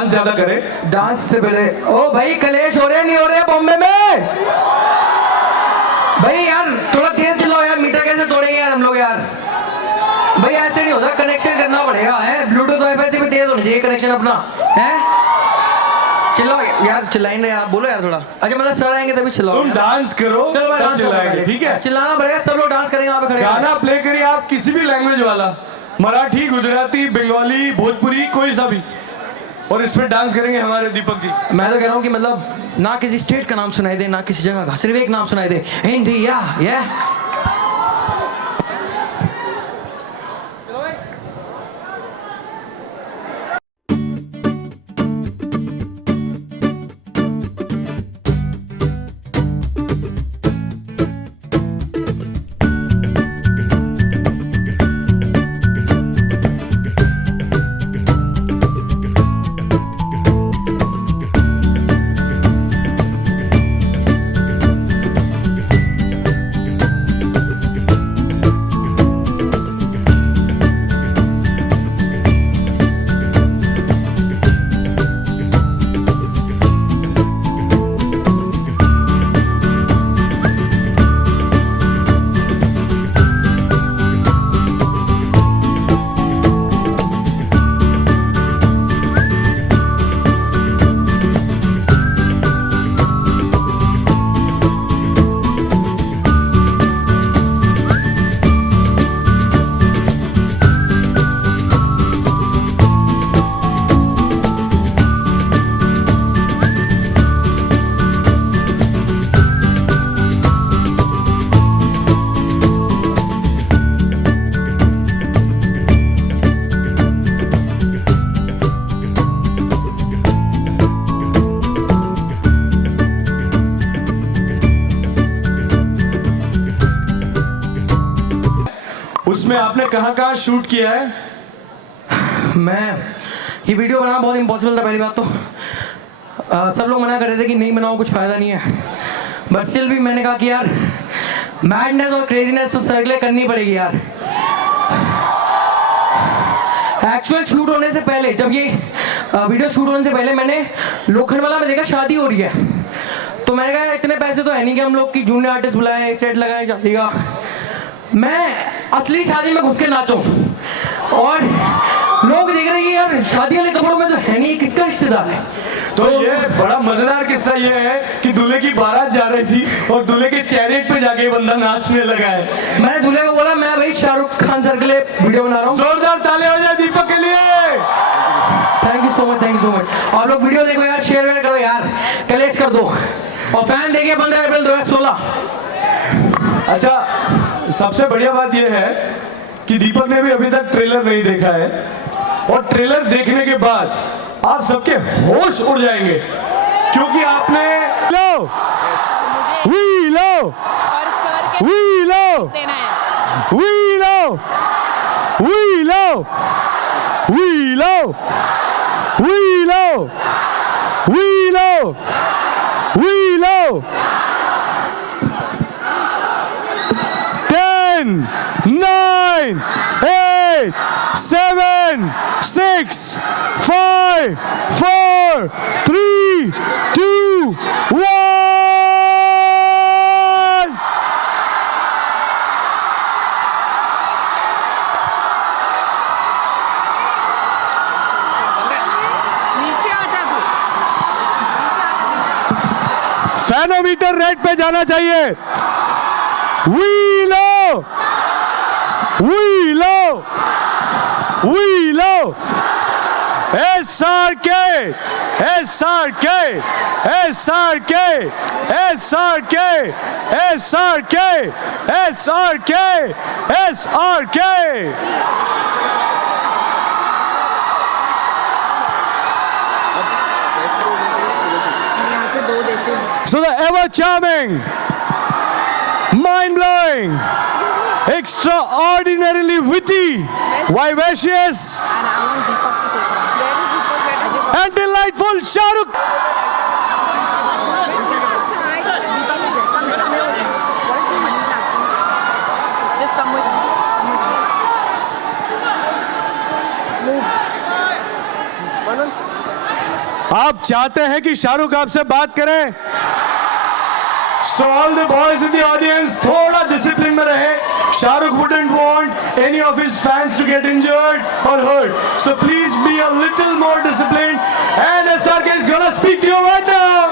डांस ज्यादा करें। डांस से पहले ओ भाई कलेश हो रहे नहीं हो रहे बॉम्बे में? भाई यार थोड़ा तेज चिल्लाओ यार, मीटर कैसे तोड़ेंगे यार हम लोग यार। भाई ऐसे नहीं होता, कनेक्शन करना पड़ेगा है, ब्लूटूथ वाईफाई से भी तेज होना चाहिए कनेक्शन अपना है। चिल्लाओ यार, चिल्लाए ना यार, बोलो यार थोड़ा। अच्छा मतलब सर आएंगे तभी चिल्लाओ। तुम डांस करो तब चिल्लाएंगे, ठीक है? चिल्लाना पड़ेगा, सब लोग डांस करेंगे वहाँ पे खड़े। गाना प्ले करिए आप किसी भी लैंग्वेज वाला, मराठी, गुजराती, बंगाली, भोजपुरी, कोई सा भी, और इस पे डांस करेंगे हमारे दीपक जी। मैं तो कह रहा हूँ कि मतलब ना किसी स्टेट का नाम सुनाई दे ना किसी जगह का, सिर्फ एक नाम सुनाई दे, इंडिया। ये उसमें आपने कहाँ शूट किया है? मैं ये वीडियो बनाना बहुत इम्पॉसिबल था। पहली बात तो सब लोग मना कर रहे थे कि नहीं बनाओ, कुछ फायदा नहीं है, बट स्टिल भी मैंने कहा कि यार मैडनेस और क्रेजीनेस तो सर्कले करनी पड़ेगी यार। एक्चुअल शूट होने से पहले, जब ये वीडियो शूट होने से पहले मैंने लोखंडवाला में देखा शादी हो रही है, तो मैंने कहा इतने पैसे तो है नहीं कि हम लोग की जूनियर आर्टिस्ट बुलाएं, सेट लगाएं शादी का, मैं असली शादी में घुस के नाचूं। और लोग देख रहे हैं यार शादी वाले कपड़ों में तो है नहीं, किसका रिश्तेदार है। तो ये बड़ा मजेदार किस्सा ये है कि दूल्हे की बारात जा रही थी और दूल्हे के चैरियट पे जाके बंदा नाचने लगा है। मैंने दूल्हे को बोला मैं भाई शाहरुख खान सर के लिए वीडियो बना रहा हूँ। जोरदार ताली हो जाए दीपक के लिए। Thank you so much, thank you so much. आप लोग वीडियो देखो यार, शेयर वेयर करो यार, कलेश कर दो, और फैन देखिए 15 अप्रैल 2016। अच्छा सबसे बढ़िया बात यह है कि दीपक ने भी अभी तक ट्रेलर नहीं देखा है, और ट्रेलर देखने के बाद आप सबके होश उड़ जाएंगे, क्योंकि आपने लो Ten, 9, 8, 7, 6, 5, 4, 3, 2, 1. फैनोमीटर रेड पे जाना चाहिए। We love SRK, SRK, SRK, SRK, SRK, SRK, SRK. So the ever charming, mind-blowing, extraordinarily witty, vivacious, and delightful Shahrukh. Just come with me. Move. आप चाहते हैं कि शाहरुख आपसे बात करें? So all the boys in the audience, थोड़ा discipline में रहे. Shahrukh wouldn't want any of his fans to get injured or hurt. So please be a little more disciplined. And SRK is gonna speak to you right now.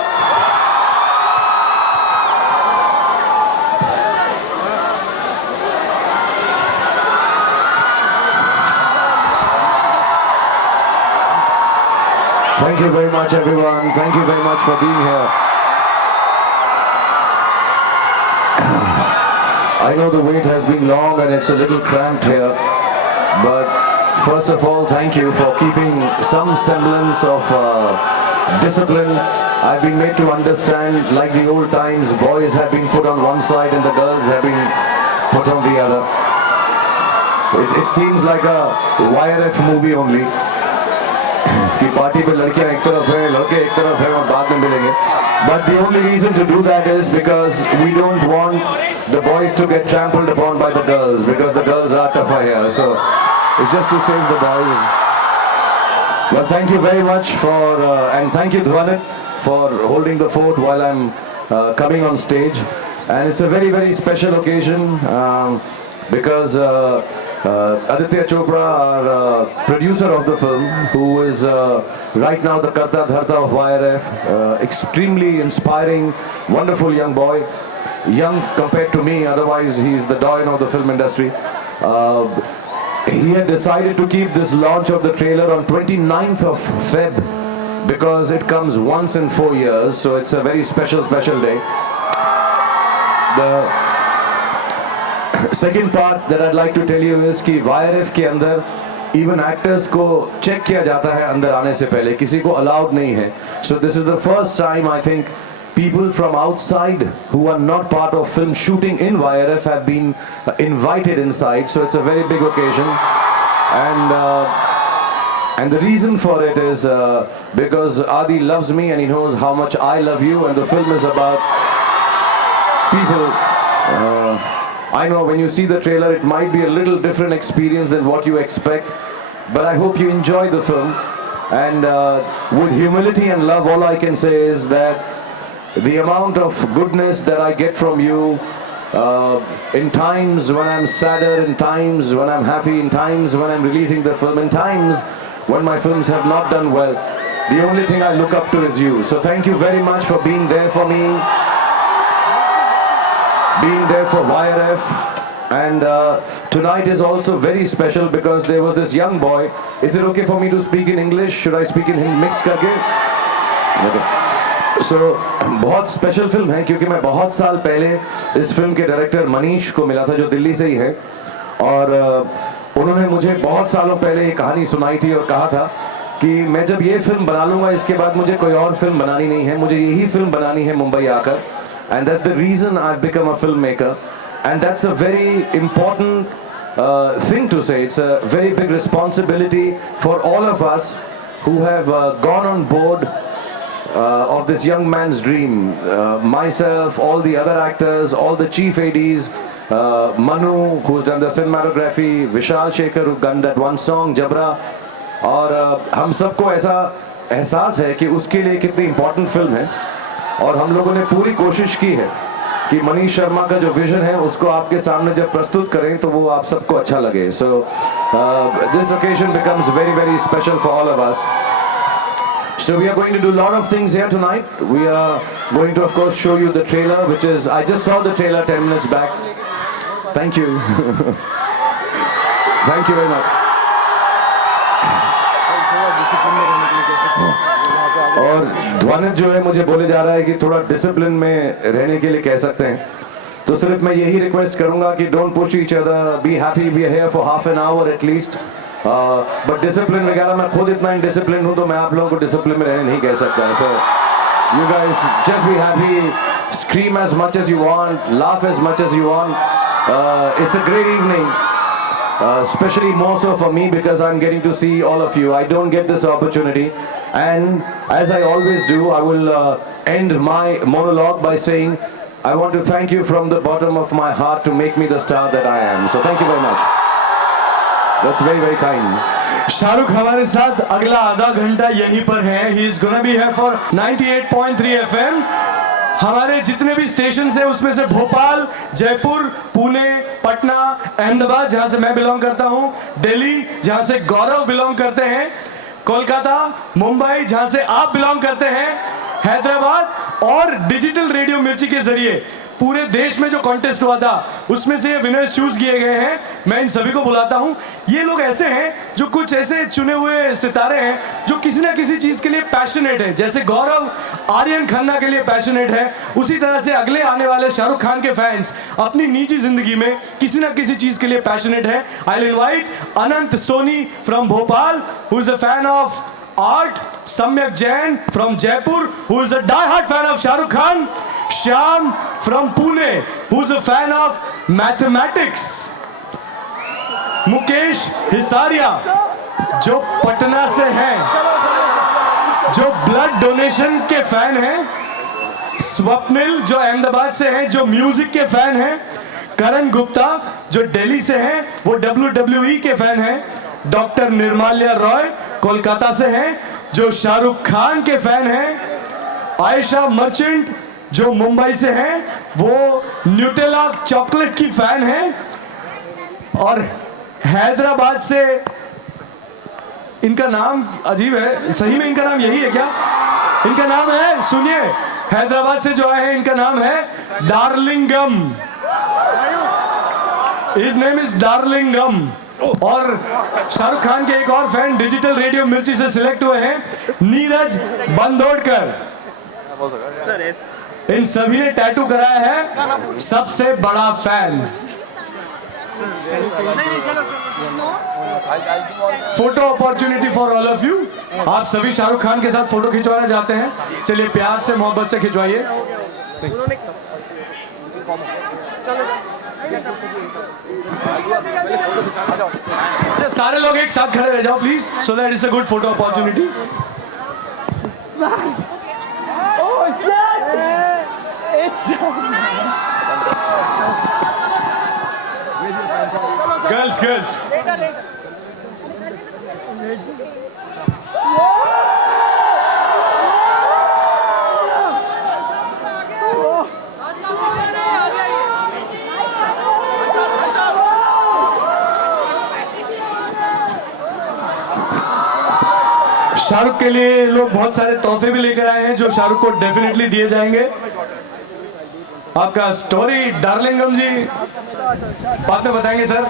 Thank you very much, everyone. Thank you very much for being here. I know the wait has been long and it's a little cramped here, but first of all, thank you for keeping some semblance of discipline. I've been made to understand, like the old times, boys have been put on one side and the girls have been put on the other. It seems like a YRF movie only. कि पार्टी पे लड़कियां एक तरफ है, लड़के एक तरफ है और बाद में मिलेंगे. But the only reason to do that is because we don't want the boys to get trampled upon by the girls, because the girls are tougher here. So it's just to save the boys. Well, thank you very much for and thank you Dhwanit for holding the fort while I'm coming on stage. And it's a very, very special occasion because Aditya Chopra, our producer of the film, who is right now the Karta Dharta of YRF, extremely inspiring, wonderful young boy, young compared to me, otherwise he's the doyen of the film industry. He had decided to keep this launch of the trailer on 29th of Feb because it comes once in 4 years, so it's a very special day. The second part that I'd like to tell you is कि YRF के अंदर even actors को check किया जाता है अंदर आने से पहले, किसी को allowed नहीं है. So this is the first time I think people from outside who are not part of film shooting in YRF have been invited inside. So it's a very big occasion, and the reason for it is because Adi loves me and he knows how much I love you, and the film is about people. I know when you see the trailer it might be a little different experience than what you expect, but I hope you enjoy the film. And with humility and love, all I can say is that the amount of goodness that I get from you in times when I'm sadder, in times when I'm happy, in times when I'm releasing the film, in times when my films have not done well, the only thing I look up to is you. So thank you very much for being there for me, being there for YRF. And tonight is also very special because there was this young boy. Is it okay for me to speak in English? Should I speak in mixed करके? Okay. So बहुत special film है क्योंकि मैं बहुत साल पहले इस फिल्म के डायरेक्टर मनीष को मिला था जो दिल्ली से ही है, और उन्होंने मुझे बहुत सालों पहले ये कहानी सुनाई थी और कहा था कि मैं जब ये फिल्म बना लूँगा इसके बाद मुझे कोई और फिल्म बनानी नहीं है, मुझे यही फिल्म बनानी है मुंबई आकर. And that's the reason I've become a filmmaker, and that's a very important thing to say. It's a very big responsibility for all of us who have gone on board of this young man's dream. Myself, all the other actors, all the chief ADs, Manu, who's done the cinematography, Vishal Shekhar, who done that one song, Jabra, और हम सबको ऐसा एहसास है कि उसके लिए कितनी इम्पोर्टेंट फिल्म है, और हम लोगों ने पूरी कोशिश की है कि मनीष शर्मा का जो विजन है उसको आपके सामने जब प्रस्तुत करें तो वो आप सबको अच्छा लगे. So this occasion becomes very, very special for all of us. So we are going to do a lot of things here tonight. We are going to of course show you the trailer, which is, I just saw the trailer 10 minutes back. Thank you. Thank you very much. और ध्वनित जो है मुझे बोले जा रहा है कि थोड़ा डिसिप्लिन में रहने के लिए कह सकते हैं, तो सिर्फ मैं यही रिक्वेस्ट करूंगा कि don't push each other, be happy, we are here for half an hour at least. But discipline वगैरह मैं खुद इतना इनडिसिप्लिन हूं तो मैं आप लोगों को डिसिप्लिन में रहने नहीं कह सकता. So you guys just be happy, scream as much as you want, laugh as much as you want. It's a great evening. Especially more so for me because I'm getting to see all of you. I don't get this opportunity, and as I always do, I will end my monologue by saying I want to thank you from the bottom of my heart to make me the star that I am. So thank you very much. That's very, very kind. Shahrukh हमारे साथ अगला आधा घंटा यहीं पर है. He is gonna be है फॉर 98.3 FM. हमारे जितने भी स्टेशन है उसमें से भोपाल, जयपुर, पुणे, पटना, अहमदाबाद जहां से मैं बिलोंग करता हूं, दिल्ली जहां से गौरव बिलोंग करते हैं, कोलकाता, मुंबई जहां से आप बिलोंग करते हैं, हैदराबाद और डिजिटल रेडियो मिर्ची के जरिए पूरे देश में जो कॉन्टेस्ट हुआ था उसमें से विनर्स चूज किए गए हैं. मैं इन सभी को बुलाता हूं. ये लोग ऐसे हैं जो कुछ ऐसे चुने हुए सितारे हैं जो किसी ना किसी चीज के लिए पैशनेट है. जैसे गौरव आर्यन खन्ना के लिए पैशनेट है, उसी तरह से अगले आने वाले शाहरुख खान के फैंस अपनी निजी जिंदगी में किसी ना किसी चीज के लिए पैशनेट है. I will invite Anant Soni from Bhopal who is a fan of art, Samyak Jain from Jaipur who is a die-hard fan of Shahrukh Khan, Shyam from Pune who is a fan of mathematics, Mukesh Hisaria जो पटना से हैं, जो blood donation के फैन हैं, स्वप्निल जो अहमदाबाद से हैं, जो म्यूजिक के फैन हैं, करण गुप्ता जो दिल्ली से हैं, वो WWE के फैन हैं, डॉक्टर निर्माल्या रॉय कोलकाता से हैं जो शाहरुख खान के फैन हैं, आयशा मर्चेंट जो मुंबई से हैं वो न्यूटेला चॉकलेट की फैन हैं, और हैदराबाद से इनका नाम अजीब है, सही में इनका नाम यही है क्या? इनका नाम है, सुनिए, हैदराबाद से जो आए हैं इनका नाम है डार्लिंगम. His name is डार्लिंगम. और शाहरुख खान के एक और फैन डिजिटल रेडियो मिर्ची से सिलेक्ट हुए हैं, नीरज बंदोड़कर. इन सभी ने टैटू कराया है सबसे बड़ा fan. Photo opportunity for all of you. आप सभी शाहरुख खान के साथ फोटो खिंचवाना चाहते हैं? चलिए प्यार से मोहब्बत से खिंचवाइए. सारे लोग एक साथ खड़े रह जाओ please, so that is a good photo opportunity. Girls Shahrukh के लिए लोग बहुत सारे तोहफे भी लेकर आए हैं जो शाहरुख को डेफिनेटली दिए जाएंगे. आपका स्टोरी डार्लिंगम जी बाद में बताएंगे सर.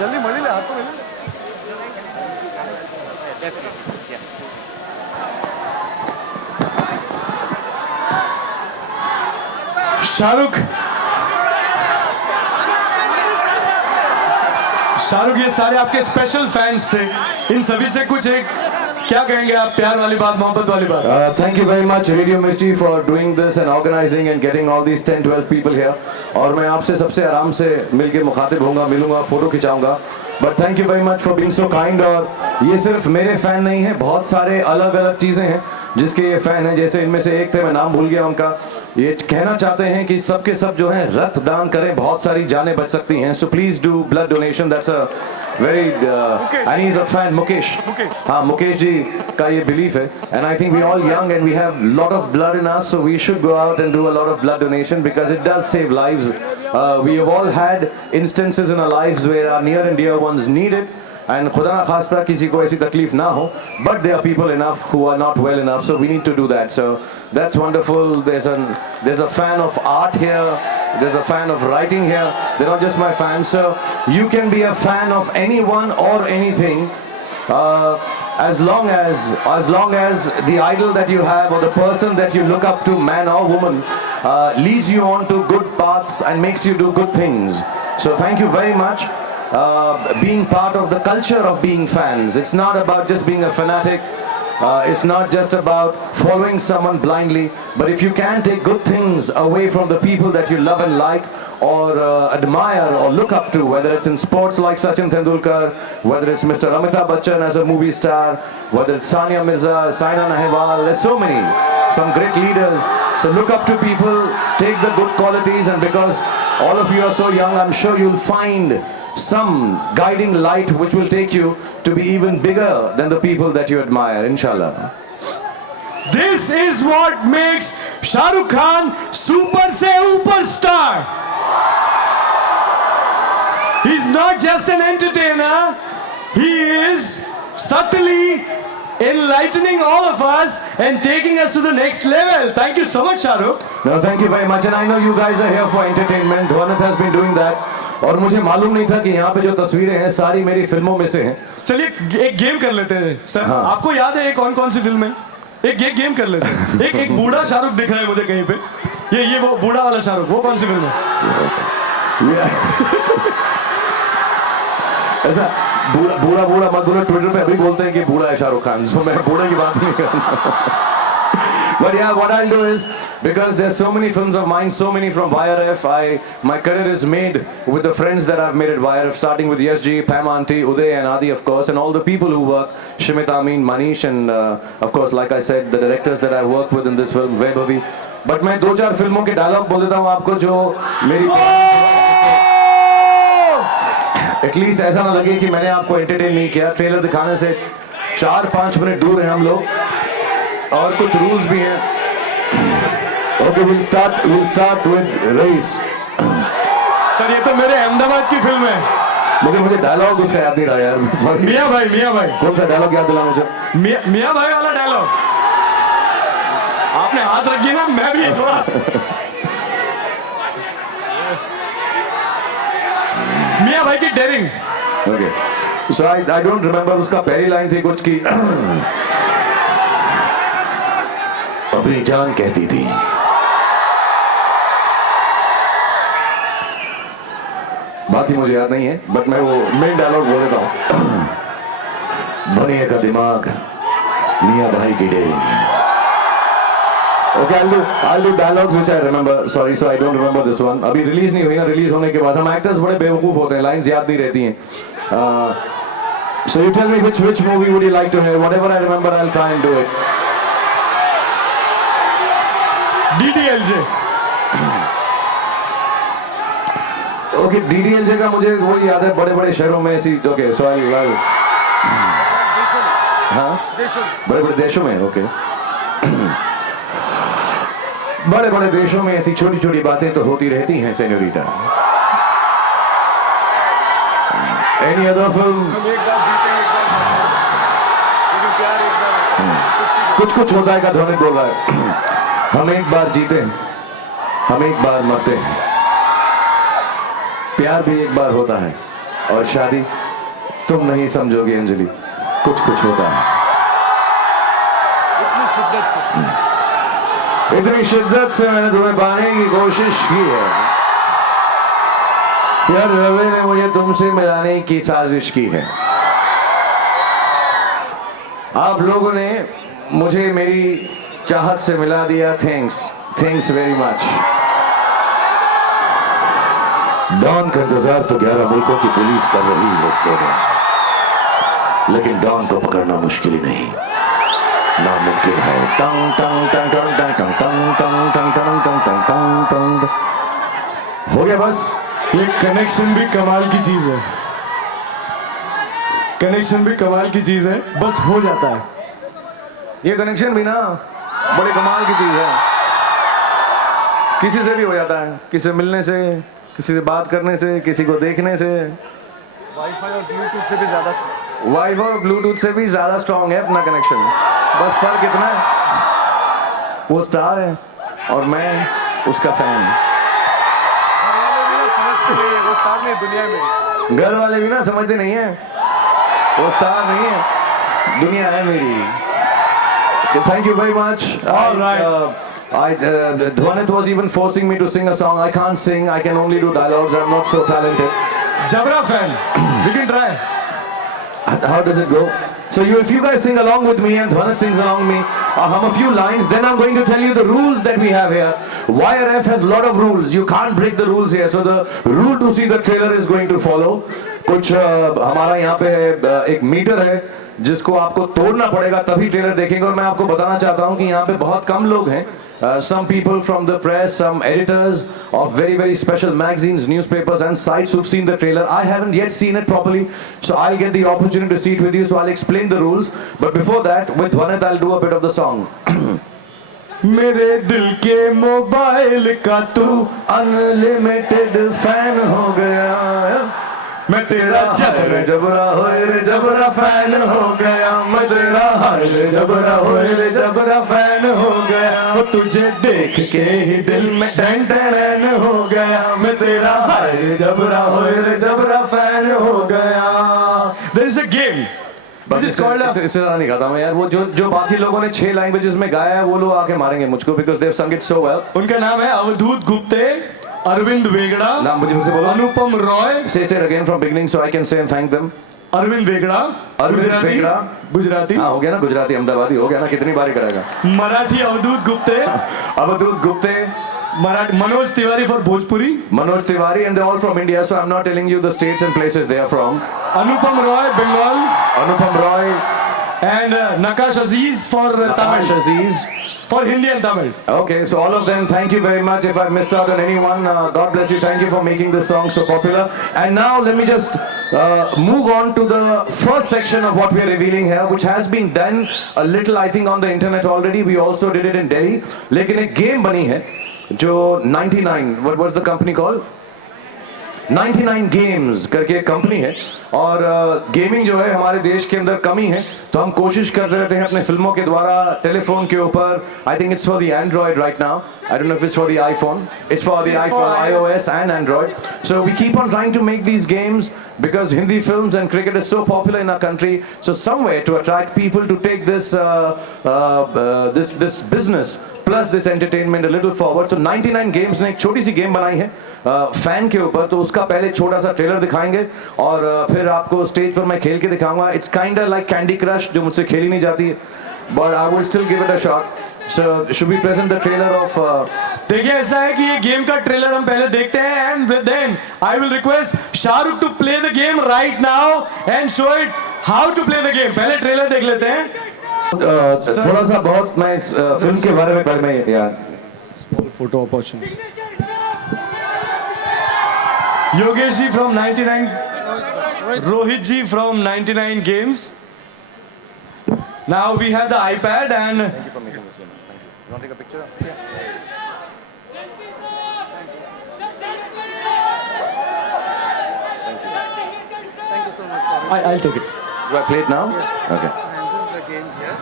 जल्दी मड़ी ले, हाथ को मिले. शाहरुख ये सारे आपके स्पेशल फैंस थे. इन सभी से कुछ एक क्या कहेंगे आप, प्यार वाली बात, मोहब्बत वाली बात? Thank you very much Radio Mirchi for doing this and organizing and getting all these 10-12 people here. और मैं आपसे सबसे आराम से मिलके मुखातिब होऊंगा, मिलूंगा, फोटो खिंचाऊंगा. But thank you very much for being so kind. और ये सिर्फ मेरे फैन नहीं है, बहुत सारे अलग अलग चीज़ें हैं जिसके ये फैन हैं. जैसे इनमें से एक थे, मैं नाम भूल गया उनका, ये कहना चाहते हैं कि सब के सब जो हैं रक्त दान करें, बहुत सारी जानें बच सकती हैं. So please do blood donation. That's a very and he is a fan. Mukesh, हाँ मुकेश जी का ये बिलीफ है. And I think we all young and we have lot of blood in us, so we should go out and do a lot of blood donation because it does save lives. We have all had instances in our lives where our near and dear once need it. And खुदा ना खास्ता किसी को ऐसी तकलीफ ना हो, but there are people enough who are not well enough, so we need to do that. So that's wonderful. There's a fan of art here. There's a fan of writing here. They're not just my fans. So you can be a fan of anyone or anything, as long as the idol that you have or the person that you look up to, man or woman, leads you on to good paths and makes you do good things. So thank you very much. Being part of the culture of being fans. It's not about just being a fanatic. it's not just about following someone blindly, but if you can take good things away from the people that you love and like, or admire or look up to, whether it's in sports like Sachin Tendulkar, whether it's Mr. Amitabh Bachchan as a movie star, whether it's Sania Mirza, Saina Nehwal, there's so many, some great leaders. So look up to people, take the good qualities, and because all of you are so young, I'm sure you'll find some guiding light which will take you to be even bigger than the people that you admire, inshallah. This is what makes Shah Rukh Khan super se upar star. He's not just an entertainer, he is subtly enlightening all of us and taking us to the next level. Thank you so much, Shah Rukh. No, thank you very much, and I know you guys are here for entertainment. Dhwanat has been doing that. और मुझे मालूम नहीं था कि यहाँ पे जो तस्वीरें हैं सारी मेरी फिल्मों में से हैं. चलिए एक गेम कर लेते हैं सर. हाँ. आपको याद है कौन कौन सी फिल्म है? एक गेम कर लेते हैं. एक बूढ़ा शाहरुख दिख रहा है मुझे कहीं पे. ये वो बूढ़ा वाला शाहरुख, वो कौन सी फिल्म है? ऐसा बूढ़ा मत बोलो. ट्विटर पे अभी बोलते हैं कि बूढ़ा है शाहरुख खान, सो मैं बूढ़े की बात नहीं कर रहा. But yeah, what I'll do is, because there's so many films of mine, so many from YRF, my career is made with the friends that I've made at YRF, starting with YesG, Pam Aunty, Uday and Adi, of course, and all the people who work, Shimit Amin, Manish, and of course, like I said, the directors that I worked with in this film, Vaibhavi. But मैं 2-4 फिल्मों के डायलॉग बोल देता हूँ आपको जो मेरी एटलीस्ट ऐसा ना लगे कि मैंने आपको एंटरटेन नहीं किया. ट्रेलर दिखाने से 4-5 मिनट दूर हैं हम लोग, और कुछ रूल्स भी हैं. Okay, we'll start with Race. Sir ये तो मेरे अहमदाबाद की फिल्म है. मुझे डायलॉग उसका याद नहीं रहा यार. सॉरी. मियाँ भाई कौन सा डायलॉग याद दिला मुझे? मियाँ भाई वाला डायलॉग. आपने हाथ रखी ना, मैं भी थोड़ा. मियाँ भाई की daring. Okay, so I don't remember. उसका पहली लाइन थी कुछ की अपनी जान कहती थी. बाकी मुझे याद नहीं है, बट मैं वो मेन डायलॉग बोल देता हूँ. बनिए का दिमाग, मियाँ भाई की dairying. Okay, I'll do dialogues which I remember. Sorry, so I don't remember this one. अभी रिलीज नहीं हुई ना. रिलीज होने के बाद हम एक्टर्स बड़े बेवकूफ होते हैं, लाइंस याद नहीं रहती हैं. So you tell me which movie would you like to hear? Whatever I remember, I'll try and do it. DDLJ. Okay, DDLJ का मुझे वो याद है, बड़े शहरों में ऐसी. Okay, so I'll हाँ, बड़े देशों में. Okay. बड़े देशों में ऐसी छोटी बातें तो होती रहती हैं सेन्योरिटा. Any other film? कुछ होता है का ध्वनित बोल रहा है. हम एक बार जीते, हम एक बार मरते हैं. प्यार भी एक बार होता है, और शादी तुम नहीं समझोगे अंजलि, कुछ होता है. इतनी शिद्दत से मैंने तुम्हें पाने की कोशिश की है, यार रवि ने मुझे तुमसे मिलाने की साजिश की है. आप लोगों ने मुझे मेरी चाहत से मिला दिया. Thanks very much. डॉन का इंतजार तो 11 मुल्कों की पुलिस कर रही है सोना, लेकिन डॉन को पकड़ना मुश्किल ही नहीं, नामुमकिन है. टंग टंग टंग टंग टंग टंग टंग टंग टंग टंग टंग टंग टंग. हो गया बस. ये कनेक्शन भी कमाल की चीज है. कनेक्शन भी कमाल की चीज है, बस हो जाता है. ये कनेक्शन भी ना बड़े कमाल की चीज है. किसी से भी हो जाता है, किसी से मिलने से, किसी से बात करने से, किसी को देखने से. वाईफाई और ब्लूटूथ से भी ज्यादा स्ट्रॉन्ग है अपना कनेक्शन. बस फर्क इतना है, वो स्टार है और मैं उसका फैन. वो स्टार नहीं दुनिया में. घर वाले भी ना समझते नहीं है, वो स्टार नहीं है, दुनिया है मेरी. Thank you very much. All right. Dhwanit was even forcing me to sing a song. I can't sing. I can only do dialogues. I'm not so talented. Jabra fan. We can try. How does it go? So if you guys sing along with me and Dhwanat sings along me, hum a few lines, then I'm going to tell you the rules that we have here. YRF has a lot of rules. You can't break the rules here. So the rule to see the trailer is going to follow. कुछ हमारा यहाँ पे है, एक मीटर है जिसको आपको तोड़ना पड़ेगा तभी ट्रेलर देखेंगे और मैं आपको बताना चाहता हूँ कि यहाँ पे बहुत कम लोग हैं. Some people from the press, some editors of very, very special magazines, newspapers and sites who've seen the trailer. I haven't yet seen it properly, so I'll get the opportunity to see it with you, so I'll explain the rules. But before that, with Dhwanat, I'll do a bit of the song. मेरे दिल के मोबाइल का तू Unlimited fan हो गया. मैं तेरा रे जबरा होए रे जबरा फैन हो गया. मैं तेरा हाय रे जबरा होए रे जबरा फैन हो गया. वो तुझे देख के ही दिल में टन टन हो गया. मैं तेरा हाय रे जबरा होए रे जबरा फैन हो गया. There is a game. बस Which is called a- इससे ज़्यादा नहीं गाता मैं यार. वो जो बाकी लोगों ने 6 लैंग्वेजेस में गाया है वो लोग आके मारेंगे मुझको because they've sung it so well. उनका नाम है अवधूत गुप्ते, अरविंद वेगड़ा, नाम मुझे बोलो. अनुपम Roy, Say it again from beginning so I can say and thank them. Arvind वेगड़ा, अरविंद गुजराती, वेगड़ा। गुजराती, हाँ हो गया ना. गुजराती अहमदाबादी हो गया ना. कितनी बारी करेगा. Marathi Avadhut Gupte, Avadhut Gupte, Marathi Manoj Tiwari for Bhojpuri, Manoj Tiwari, and they're all from India, so I'm not telling you the states and places they are from. Anupam Roy Bengal, Anupam Roy, and Nakash Aziz for Nakash Tamil, Aziz. for Hindi and Tamil. Okay, so all of them, thank you very much. If I've missed out on anyone, God bless you. Thank you for making this song so popular. And now let me just move on to the first section of what we are revealing here, which has been done a little, I think, on the internet already. We also did it in Delhi. लेकिन एक game बनी है जो 99, what was the company called? 99 Games करके एक कंपनी है और गेमिंग जो है हमारे देश के अंदर कमी है तो हम कोशिश कर रहे हैं अपने फिल्मों के द्वारा टेलीफोन के ऊपर. I think it's for the Android right now. I don't know if it's for the iPhone. It's for the iPhone, iOS and Android. So we keep on trying to make these games because Hindi films and cricket is so popular in our country. So somewhere to attract people to take this this business plus this entertainment a little forward. So 99 Games ने एक छोटी सी गेम बनाई है फैन के ऊपर. तो उसका पहले छोटा सा ट्रेलर दिखाएंगे और फिर आपको स्टेज पर मैं खेल के दिखाऊंगा. It's kind of like candy crush जो मुझसे खेली नहीं जाती but I will still give it a shot. So should be present the trailer of. देखिए ऐसा है कि ये गेम का ट्रेलर हम पहले देखते हैं and then I will request Shahrukh to play the game right now and show it how to play the game. पहले ट्रेलर देख लेते हैं. थोड़ा सा बहुत मैं इस फिल्म के बारे में पढ़ में यार. Photo opportunity. Yogesh ji from 99, Rohit ji from 99 Games. Now we have the iPad and I'll take it. Do I play it now? Okay.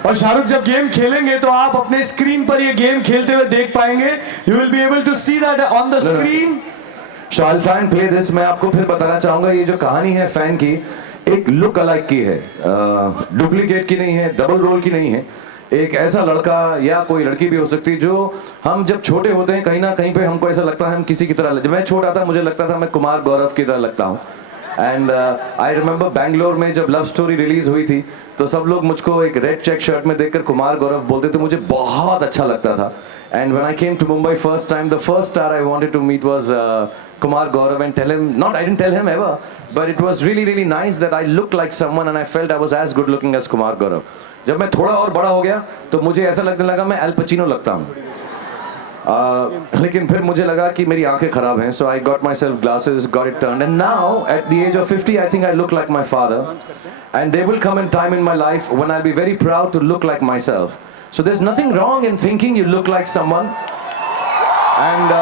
और शाहरुख जब गेम खेलेंगे तो आप अपने स्क्रीन पर ये गेम खेलते हुए देख पाएंगे. You will be able to see that on the screen. So I'll try and play this. मैं आपको फिर बताना चाहूंगा ये जो कहानी है फैन की एक लुक अलाइक की है. डुप्लीकेट की नहीं है, डबल रोल की नहीं है. एक ऐसा लड़का या कोई लड़की भी हो सकती है जो हम जब छोटे होते हैं कहीं ना कहीं पे हमको ऐसा लगता है हम किसी की तरह. जब मैं छोटा था मुझे लगता था मैं कुमार गौरव की तरह लगता हूँ. एंड आई रिमेंबर बैंगलोर में जब लव स्टोरी रिलीज हुई थी तो सब लोग मुझको एक रेड चेक शर्ट में देखकर कुमार गौरव बोलते थे. मुझे बहुत अच्छा लगता था. And when I came to Mumbai first time, the first star I wanted to meet was Kumar Gaurav and tell him, I didn't tell him ever, but it was really, really nice that I looked like someone and I felt I was as good looking as Kumar Gaurav. जब मैं थोड़ा और बड़ा हो गया तो मुझे ऐसा लगने लगा मैं एल पचिनो लगता हूँ. लेकिन फिर मुझे लगा कि मेरी आंखें खराब हैं, so I got myself glasses, got it turned, and now at the age of 50, I think I look like my father, and there will come a time in my life when I'll be very proud to look like myself. So there's nothing wrong in thinking you look like someone, and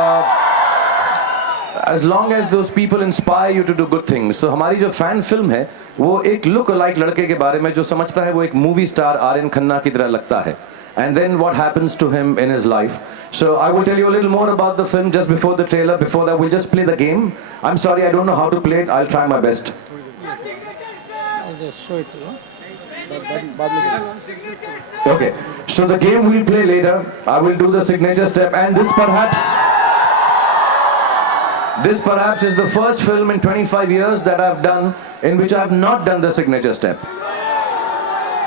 as long as those people inspire you to do good things. So हमारी जो fan film है वो एक look alike लड़के के बारे में जो समझता है वो एक मूवी स्टार आर्यन खन्ना की तरह लगता है. And then what happens to him in his life. So I will tell you a little more about the film just before the trailer. Before that, we'll just play the game. I'm sorry, I don't know how to play it. I'll try my best. Okay, so the game we'll play later. I will do the signature step, and this perhaps is the first film in 25 years that I've done in which I have not done the signature step.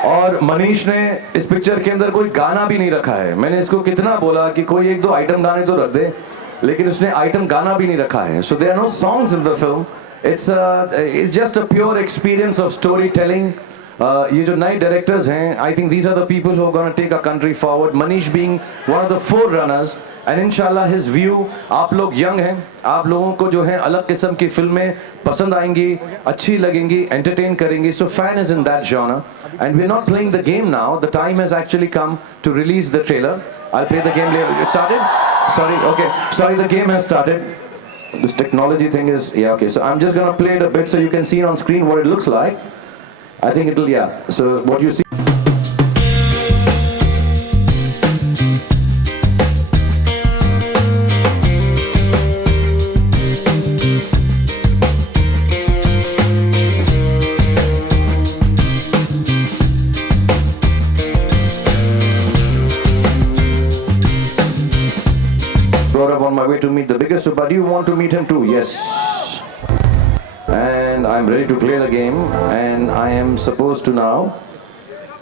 और मनीष ने इस पिक्चर के अंदर कोई गाना भी नहीं रखा है। मैंने इसको कितना बोला कि कोई एक दो आइटम गाने तो रख दे, लेकिन उसने आइटम गाना भी नहीं रखा है। So there are no songs in the film. It's just a pure experience of story telling. ये जो नए डायरेक्टर्स हैं, I think these are the people who are gonna take a country forward. Manish being one of the four runners and इंशाल्लाह his view, आप लोग यंग हैं, आप लोगों को जो है अलग किस्म की फिल्में पसंद आएंगी, अच्छी लगेंगी, एंटरटेन करेंगी। So Fan is in that genre and we're not playing the game now. The time has actually come to release the trailer. I'll play the game later. It started? Sorry, okay. Sorry, the game has started. This technology thing is, yeah, okay. So I'm just gonna play it a bit so you can see on screen what it looks like. I think it'll, yeah. So what you see. Gaurav on my way to meet the biggest, but you want to meet him too? Yes. And I'm ready to play the game, and I am supposed to now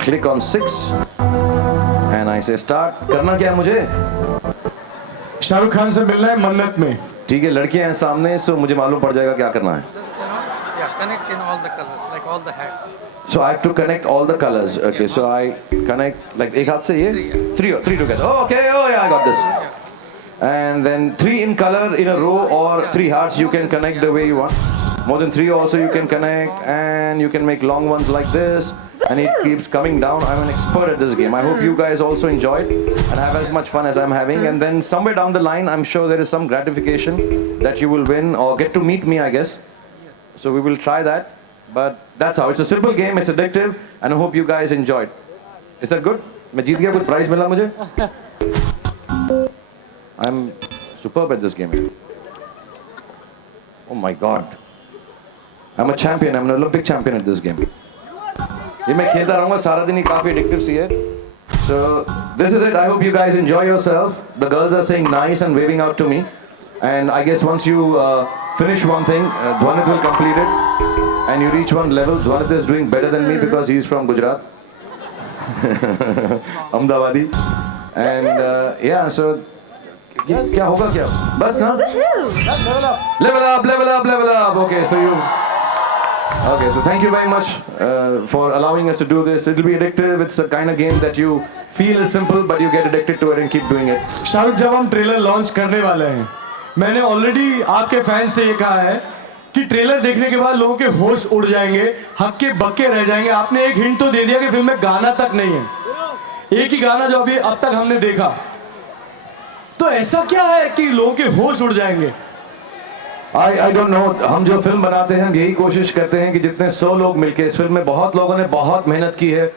click on 6 and I say start. करना क्या है मुझे? शाहरुख खान से मिलना है मन्नत में। ठीक है, लड़कियां हैं सामने, सो मुझे मालूम पड़ जाएगा क्या करना है। Yeah, connect in all the colors, like all the hats. So I have to connect all the colors. Okay, so I connect like एक हाथ से ये three together. Oh, okay, oh yeah, I got this. And then 3 in color in a row or 3 hearts you can connect the way you want. More than 3 also you can connect, and you can make long ones like this, and it keeps coming down. I'm an expert at this game. I hope you guys also enjoy it and have as much fun as I'm having. And then somewhere down the line, I'm sure there is some gratification that you will win or get to meet me, I guess. So we will try that. But that's how. It's a simple game. It's addictive, and I hope you guys enjoy it. Is that good? मैं जीत गया, कुछ प्राइज मिला मुझे? I'm superb at this game. Oh my God. I'm a champion. I'm an Olympic champion at this game. ये मैं खेलता रहूँगा सारा दिन, ही काफी addictive सी है. So this is it. I hope you guys enjoy yourself. The girls are saying nice and waving out to me. And I guess once you finish one thing, Dhwanit will complete it. And you reach one level. Dhwanit is doing better than me because he's from Gujarat. Ahmedabadi. And yeah, so क्या होगा क्या? बस ना? Level up. Okay, so thank you very much for allowing us to do this. It'll be addictive. It's a kind of game that you feel is simple, but you get addicted to it and keep doing it. Shahrukh, जब हम trailer launch करने वाले हैं, मैंने ऑलरेडी आपके फैन से ये कहा है कि ट्रेलर देखने के बाद लोगों के होश उड़ जाएंगे, हक्के बक्के रह जाएंगे। आपने एक हिंट तो दे दिया कि फिल्म में गाना तक नहीं है, एक ही गाना जो अभी अब तक हमने देखा। तो ऐसा क्या है कि लोगों के होश उड़ जाएंगे? I don't know. हम जो फिल्म बनाते हैं, हम यही कोशिश करते हैं कि जितने 100 लोग मिलके, इस फिल्म में बहुत लोगों ने बहुत मेहनत की है।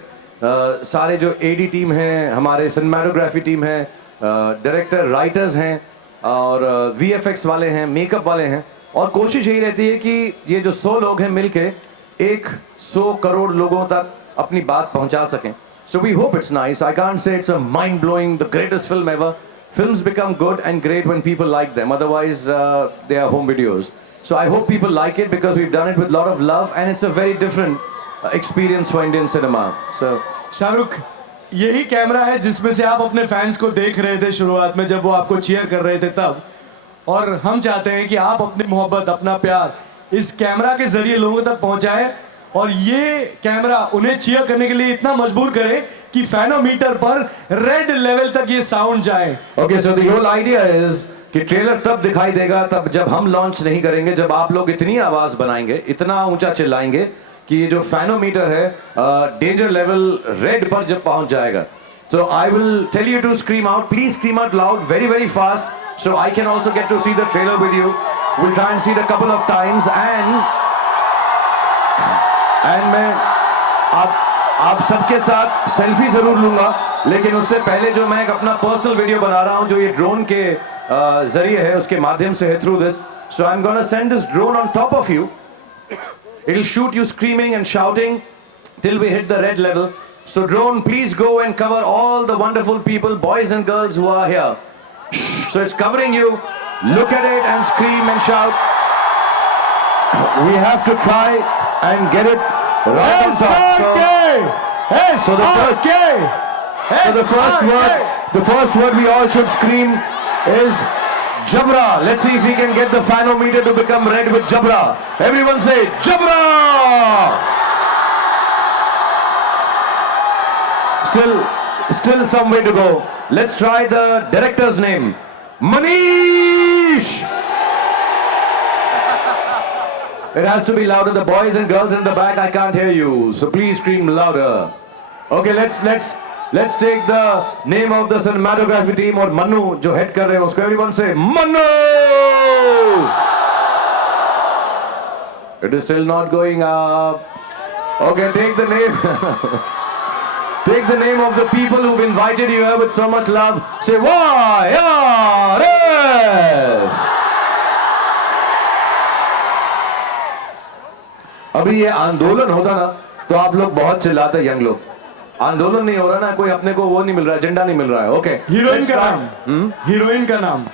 सारे जो AD टीम है, हमारे सिनेमेटोग्राफी टीम है, डायरेक्टर, राइटर्स हैं, और VFX वाले हैं, मेकअप वाले हैं, और कोशिश यही रहती है कि ये जो 100 लोग हैं मिलके 100 करोड़ लोगों तक अपनी बात पहुंचा सकें। So we hope it's nice. I can't say it's a mind-blowing, the greatest film ever. Films become good and great when people like them. Otherwise, they are home videos. So I hope people like it because we've done it with a lot of love, and it's a very different experience for Indian cinema. So Shahrukh, यही कैमरा है जिसमें से आप अपने फैंस को देख रहे थे शुरुआत में जब वो आपको चीयर कर रहे थे तब, और हम चाहते हैं कि आप अपनी मोहब्बत, अपना प्यार इस कैमरा के जरिए लोगों तक पहुंचाए, और ये कैमरा उन्हें चीयर करने के लिए इतना मजबूर करे कि फैनोमीटर पर रेड लेवल तक ये साउंड जाए। Okay, so the whole idea is कि ट्रेलर तब दिखाई देगा तब जब हम लॉन्च नहीं करेंगे, जब आप लोग इतनी आवाज बनाएंगे, इतना ऊंचा चिल्लाएंगे कि ये जो फैनोमीटर है डेंजर लेवल रेड पर जब पहुंच जाएगा। So I will tell you to scream out. Please scream out loud, very very fast, so I can also get to see the trailer with you. We'll try and see it a couple of times, and मैं आप सबके साथ सेल्फी जरूर लूंगा, लेकिन उससे पहले जो मैं एक अपना पर्सनल वीडियो बना रहा हूं जो ये ड्रोन के जरिए है, उसके माध्यम से है, through this. So I'm gonna send this drone on top of you. It'll shoot you screaming and shouting till we hit the red level. So drone, please go and cover all the wonderful people, boys and girls who are here. So it's covering you. Look at it and scream and shout. We have to try and get it right on top. So So the first, so the first word we all should scream is Jabra. Let's see if we can get the fanometer to become red with Jabra. Everyone say Jabra. Still some way to go. Let's try the director's name. Manish. It has to be louder. The boys and girls in the back, I can't hear you. So please scream louder. Okay, let's take the name of the cinematography team और मन्नू जो head कर रहे हैं उसको everyone say Mannu. It is still not going up. Okay, take the name. Take the name of the people who've invited you here with so much love. Say YRF. अभी ये आंदोलन होता ना तो आप लोग बहुत चिल्लाते यंग लोग. आंदोलन नहीं हो रहा ना, कोई अपने को वो नहीं मिल रहा, एजेंडा नहीं मिल रहा है. ओके, हीरोइन का नाम. हीरोइन का नाम,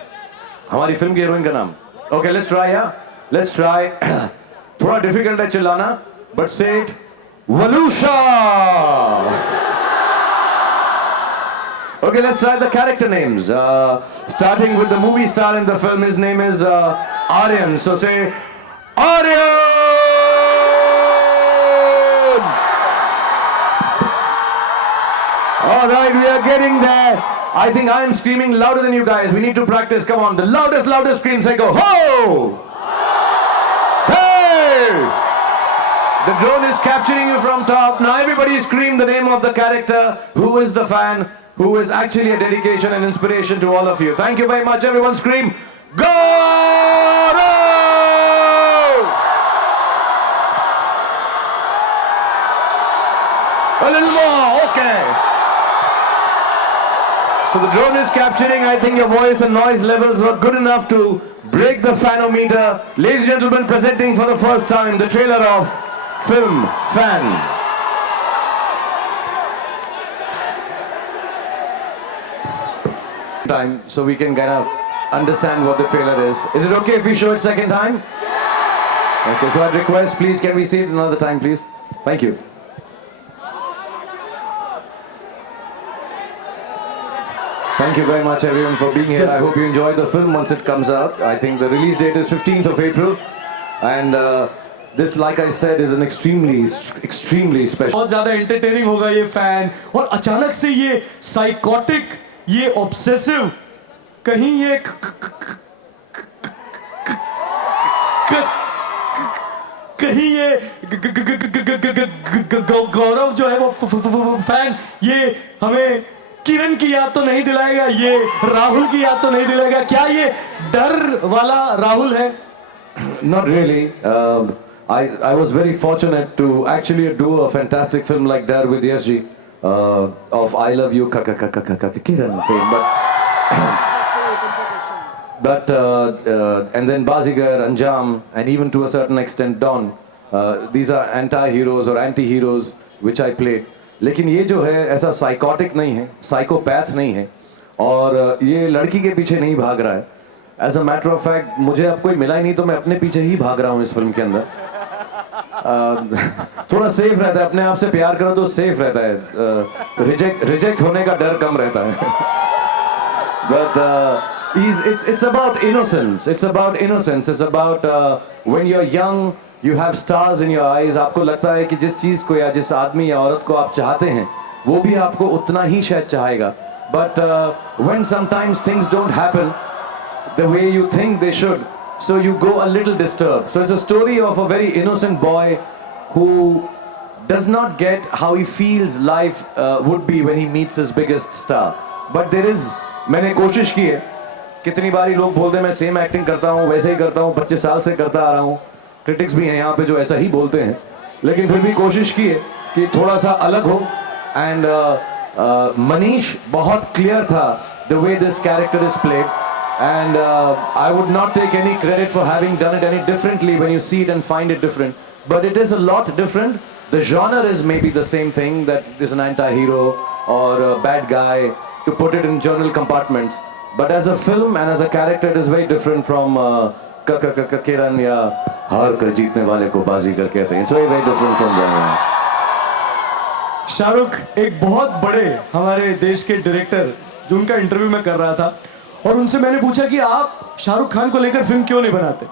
हमारी फिल्म की हीरोइन का नाम. Okay, let's try. Let's try. थोड़ा डिफिकल्ट है चिल्लाना, बट से इट. वलूशा. Okay, let's try the character names. Starting with the movie star in the film, his name is Aryan. So say Aryan. All right, we are getting there. I think I am screaming louder than you guys. We need to practice. Come on, the loudest scream. Say go ho! Hey! The drone is capturing you from top. Now everybody scream the name of the character. Who is the fan? Who is actually a dedication and inspiration to all of you. Thank you very much. Everyone scream, Gaurav! A little more, okay. So the drone is capturing. I think your voice and noise levels were good enough to break the fanometer. Ladies and gentlemen, presenting for the first time the trailer of Film Fan. Time so we can kind of understand what the trailer is. Is it okay if we show it second time? Okay, so I'd request, please, can we see it another time, please? Thank you. Thank you very much, everyone, for being here. I hope you enjoy the film once it comes out. I think the release date is 15th of April, and this, like I said, is an extremely special. बहुत ज्यादा entertaining होगा ये fan. और अचानक से ये psychotic, ये ऑब्सेसिव, कहीं ये कहीं ये गौरव जो है वो फैन ये हमें किरण की याद तो नहीं दिलाएगा, ये राहुल की याद तो नहीं दिलाएगा. क्या ये डर वाला राहुल है? Not really. I was very fortunate to actually do a fantastic film like Dar with SG. Of I Love You Kiran fame, but and then Bazigar, Anjam, and even to a certain extent Don. These are anti-heroes or anti-heroes which I played. लेकिन ये जो है ऐसा साइकोटिक नहीं है, साइकोपैथ नहीं है, और ये लड़की के पीछे नहीं भाग रहा है. As a matter of fact, मुझे अब कोई मिला ही नहीं तो मैं अपने पीछे ही भाग रहा हूँ इस फिल्म के अंदर. थोड़ा सेफ रहता है, अपने आप से प्यार करो तो सेफ रहता है, रिजेक्ट होने का डर कम रहता है. But it's about innocence. It's about innocence. It's about when you're young, you have stars in your eyes. आपको लगता है कि जिस चीज़ को या जिस आदमी या औरत को आप चाहते हैं वो भी आपको उतना ही शायद चाहेगा. But when sometimes things don't happen the way you think they should, so you go a little disturbed. So it's a story of a very innocent boy who does not get how he feels life would be when he meets his biggest star. But there is, मैंने कोशिश की है. कितनी बारी लोग बोलते हैं मैं सेम एक्टिंग करता हूँ, वैसे ही करता हूँ, 25 साल से करता आ रहा हूँ. क्रिटिक्स भी हैं यहाँ पे जो ऐसा ही बोलते हैं, लेकिन फिर भी कोशिश की है कि थोड़ा सा अलग हो. एंड मनीष बहुत क्लियर था the way this character is played. And I would not take any credit for having done it any differently when you see it and find it different. But it is a lot different. The genre is maybe the same thing, that is an anti-hero or a bad guy, to put it in journal compartments. But as a film and as a character, it is very different from Kiran ya हार कर जीतने वाले को बाजीगर कहते हैं. It's very different from them. Shahrukh एक बहुत बड़े हमारे देश के डायरेक्टर जिनका इंटरव्यू मैं कर रहा था और उनसे मैंने पूछा कि आप शाहरुख खान को लेकर फिल्म क्यों नहीं बनाते,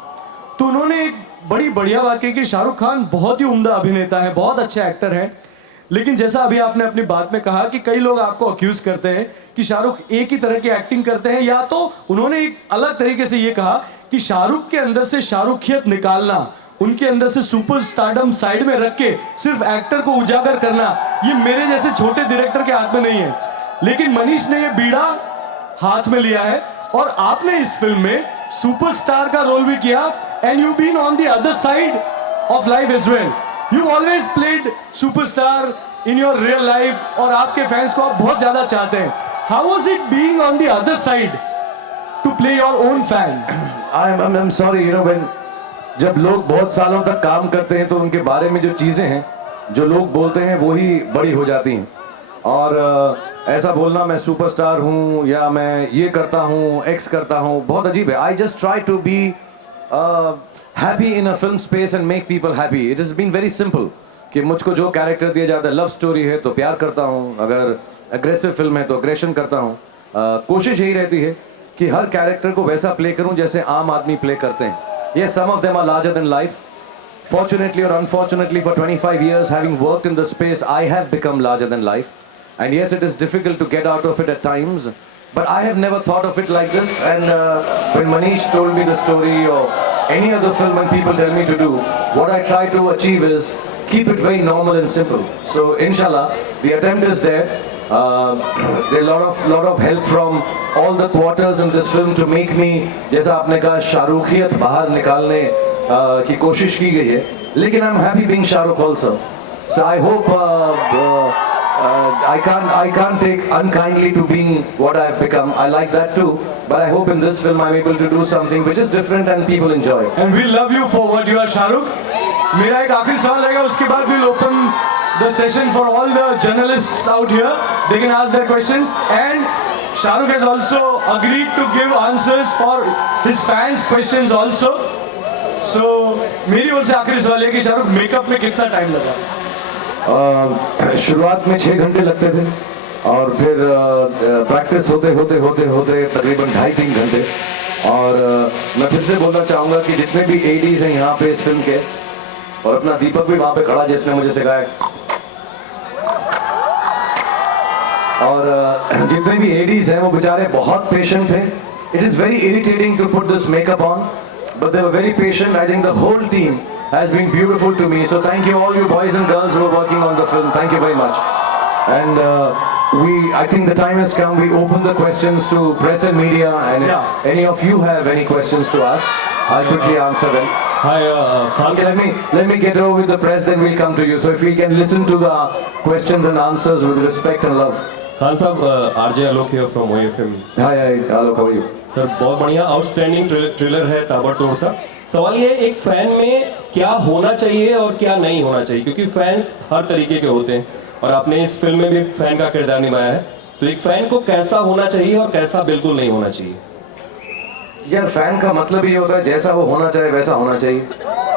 तो उन्होंने एक बड़ी बढ़िया बात कही कि शाहरुख खान बहुत ही उम्दा अभिनेता है, बहुत अच्छे एक्टर हैं, लेकिन जैसा अभी आपने अपनी बात में कहा कि कई लोग आपको अक्यूज करते हैं कि शाहरुख एक ही तरह की एक्टिंग करते हैं, या तो उन्होंने एक अलग तरीके से ये कहा कि शाहरुख के अंदर से शाहरुखियत निकालना, उनके अंदर से सुपर स्टारडम साइड में रख के सिर्फ एक्टर को उजागर करना, ये मेरे जैसे छोटे डायरेक्टर के हाथ में नहीं है। लेकिन मनीष ने ये बीड़ा हाथ में लिया है और आपने इस फिल्म में सुपरस्टार का रोल भी किया, and you been on the other side of life as well. You always played superstar in your real life और आपके फैंस को आप बहुत ज्यादा चाहते हैं। How was it being on the other side to play your own fan? I'm sorry, you know, when जब लोग बहुत सालों तक काम करते हैं तो उनके बारे में जो चीज़ें हैं जो लोग बोलते हैं वो ही बड़ी हो जाती हैं। और ऐसा बोलना मैं सुपरस्टार हूँ या मैं ये करता हूँ, एक्स करता हूँ, बहुत अजीब है। I just try to be happy in a film space and make people happy. It is been very simple कि मुझको जो कैरेक्टर दिया जाता है, लव स्टोरी है तो प्यार करता हूँ, अगर एग्रेसिव फिल्म है तो एग्रेशन करता हूँ। कोशिश यही रहती है कि हर कैरेक्टर को वैसा प्ले करूँ जैसे आम आदमी प्ले करते हैं। Yes, some of them are larger than life. Fortunately or unfortunately, for 25 years having worked in the space, I have become larger than life. And yes, it is difficult to get out of it at times. But I have never thought of it like this. And when Manish told me the story or any other film when people tell me to do, what I try to achieve is keep it very normal and simple. So inshallah, the attempt is there. There are lot of help from all the quarters in this film to make me, जैसा आपने कहा, शाहरुखियत बाहर निकालने की कोशिश की गई है। लेकिन I'm happy being Shahrukh also. So I hope I can't take unkindly to being what I've become. I like that too. But I hope in this film I'm able to do something which is different and people enjoy. And we love you for what you are, Shahrukh. मेरा एक आखिरी सवाल रहेगा, उसके बाद we'll open the session for all the journalists out here. They can ask their questions. And Shahrukh has also agreed to give answers for his fans' questions also. So मेरी ओर से आखिरी सवाल है कि शाहरुख मेकअप में कितना टाइम लगा? शुरुआत में 6 घंटे लगते थे और फिर प्रैक्टिस होते तकरीबन 2.5-3 घंटे। और मैं फिर से बोलना चाहूँगा कि जितने भी एडीज हैं यहाँ पे इस फिल्म के, और अपना दीपक भी वहाँ पे खड़ा जिसने मुझे सिखाया, और जितने भी एडीज हैं वो बेचारे बहुत पेशेंट थे। It is very irritating to put this makeup on, but they were very patient. I think the whole team has been beautiful to me. So thank you all you boys and girls who are working on the film. Thank you very much. And I think the time has come. We open the questions to press and media, and if any of you have any questions to ask, I'll quickly answer them. Hi, Okay, let me get over with the press, then we'll come to you. So if we can listen to the questions and answers with respect and love. Khan sahab, RJ Alok here from OFM. Hi, Alok, how are you? Sir बहुत बढ़िया, outstanding trailer है, ताबड़तोड़ सा। सवाल ये, एक फैन में क्या होना चाहिए और क्या नहीं होना चाहिए, क्योंकि फैंस हर तरीके के होते हैं और आपने इस फिल्म में भी फैन का किरदार निभाया है, तो एक फैन को कैसा होना चाहिए और कैसा बिल्कुल नहीं होना चाहिए? यार, फैन का मतलब ये होता है जैसा वो होना चाहिए वैसा होना चाहिए।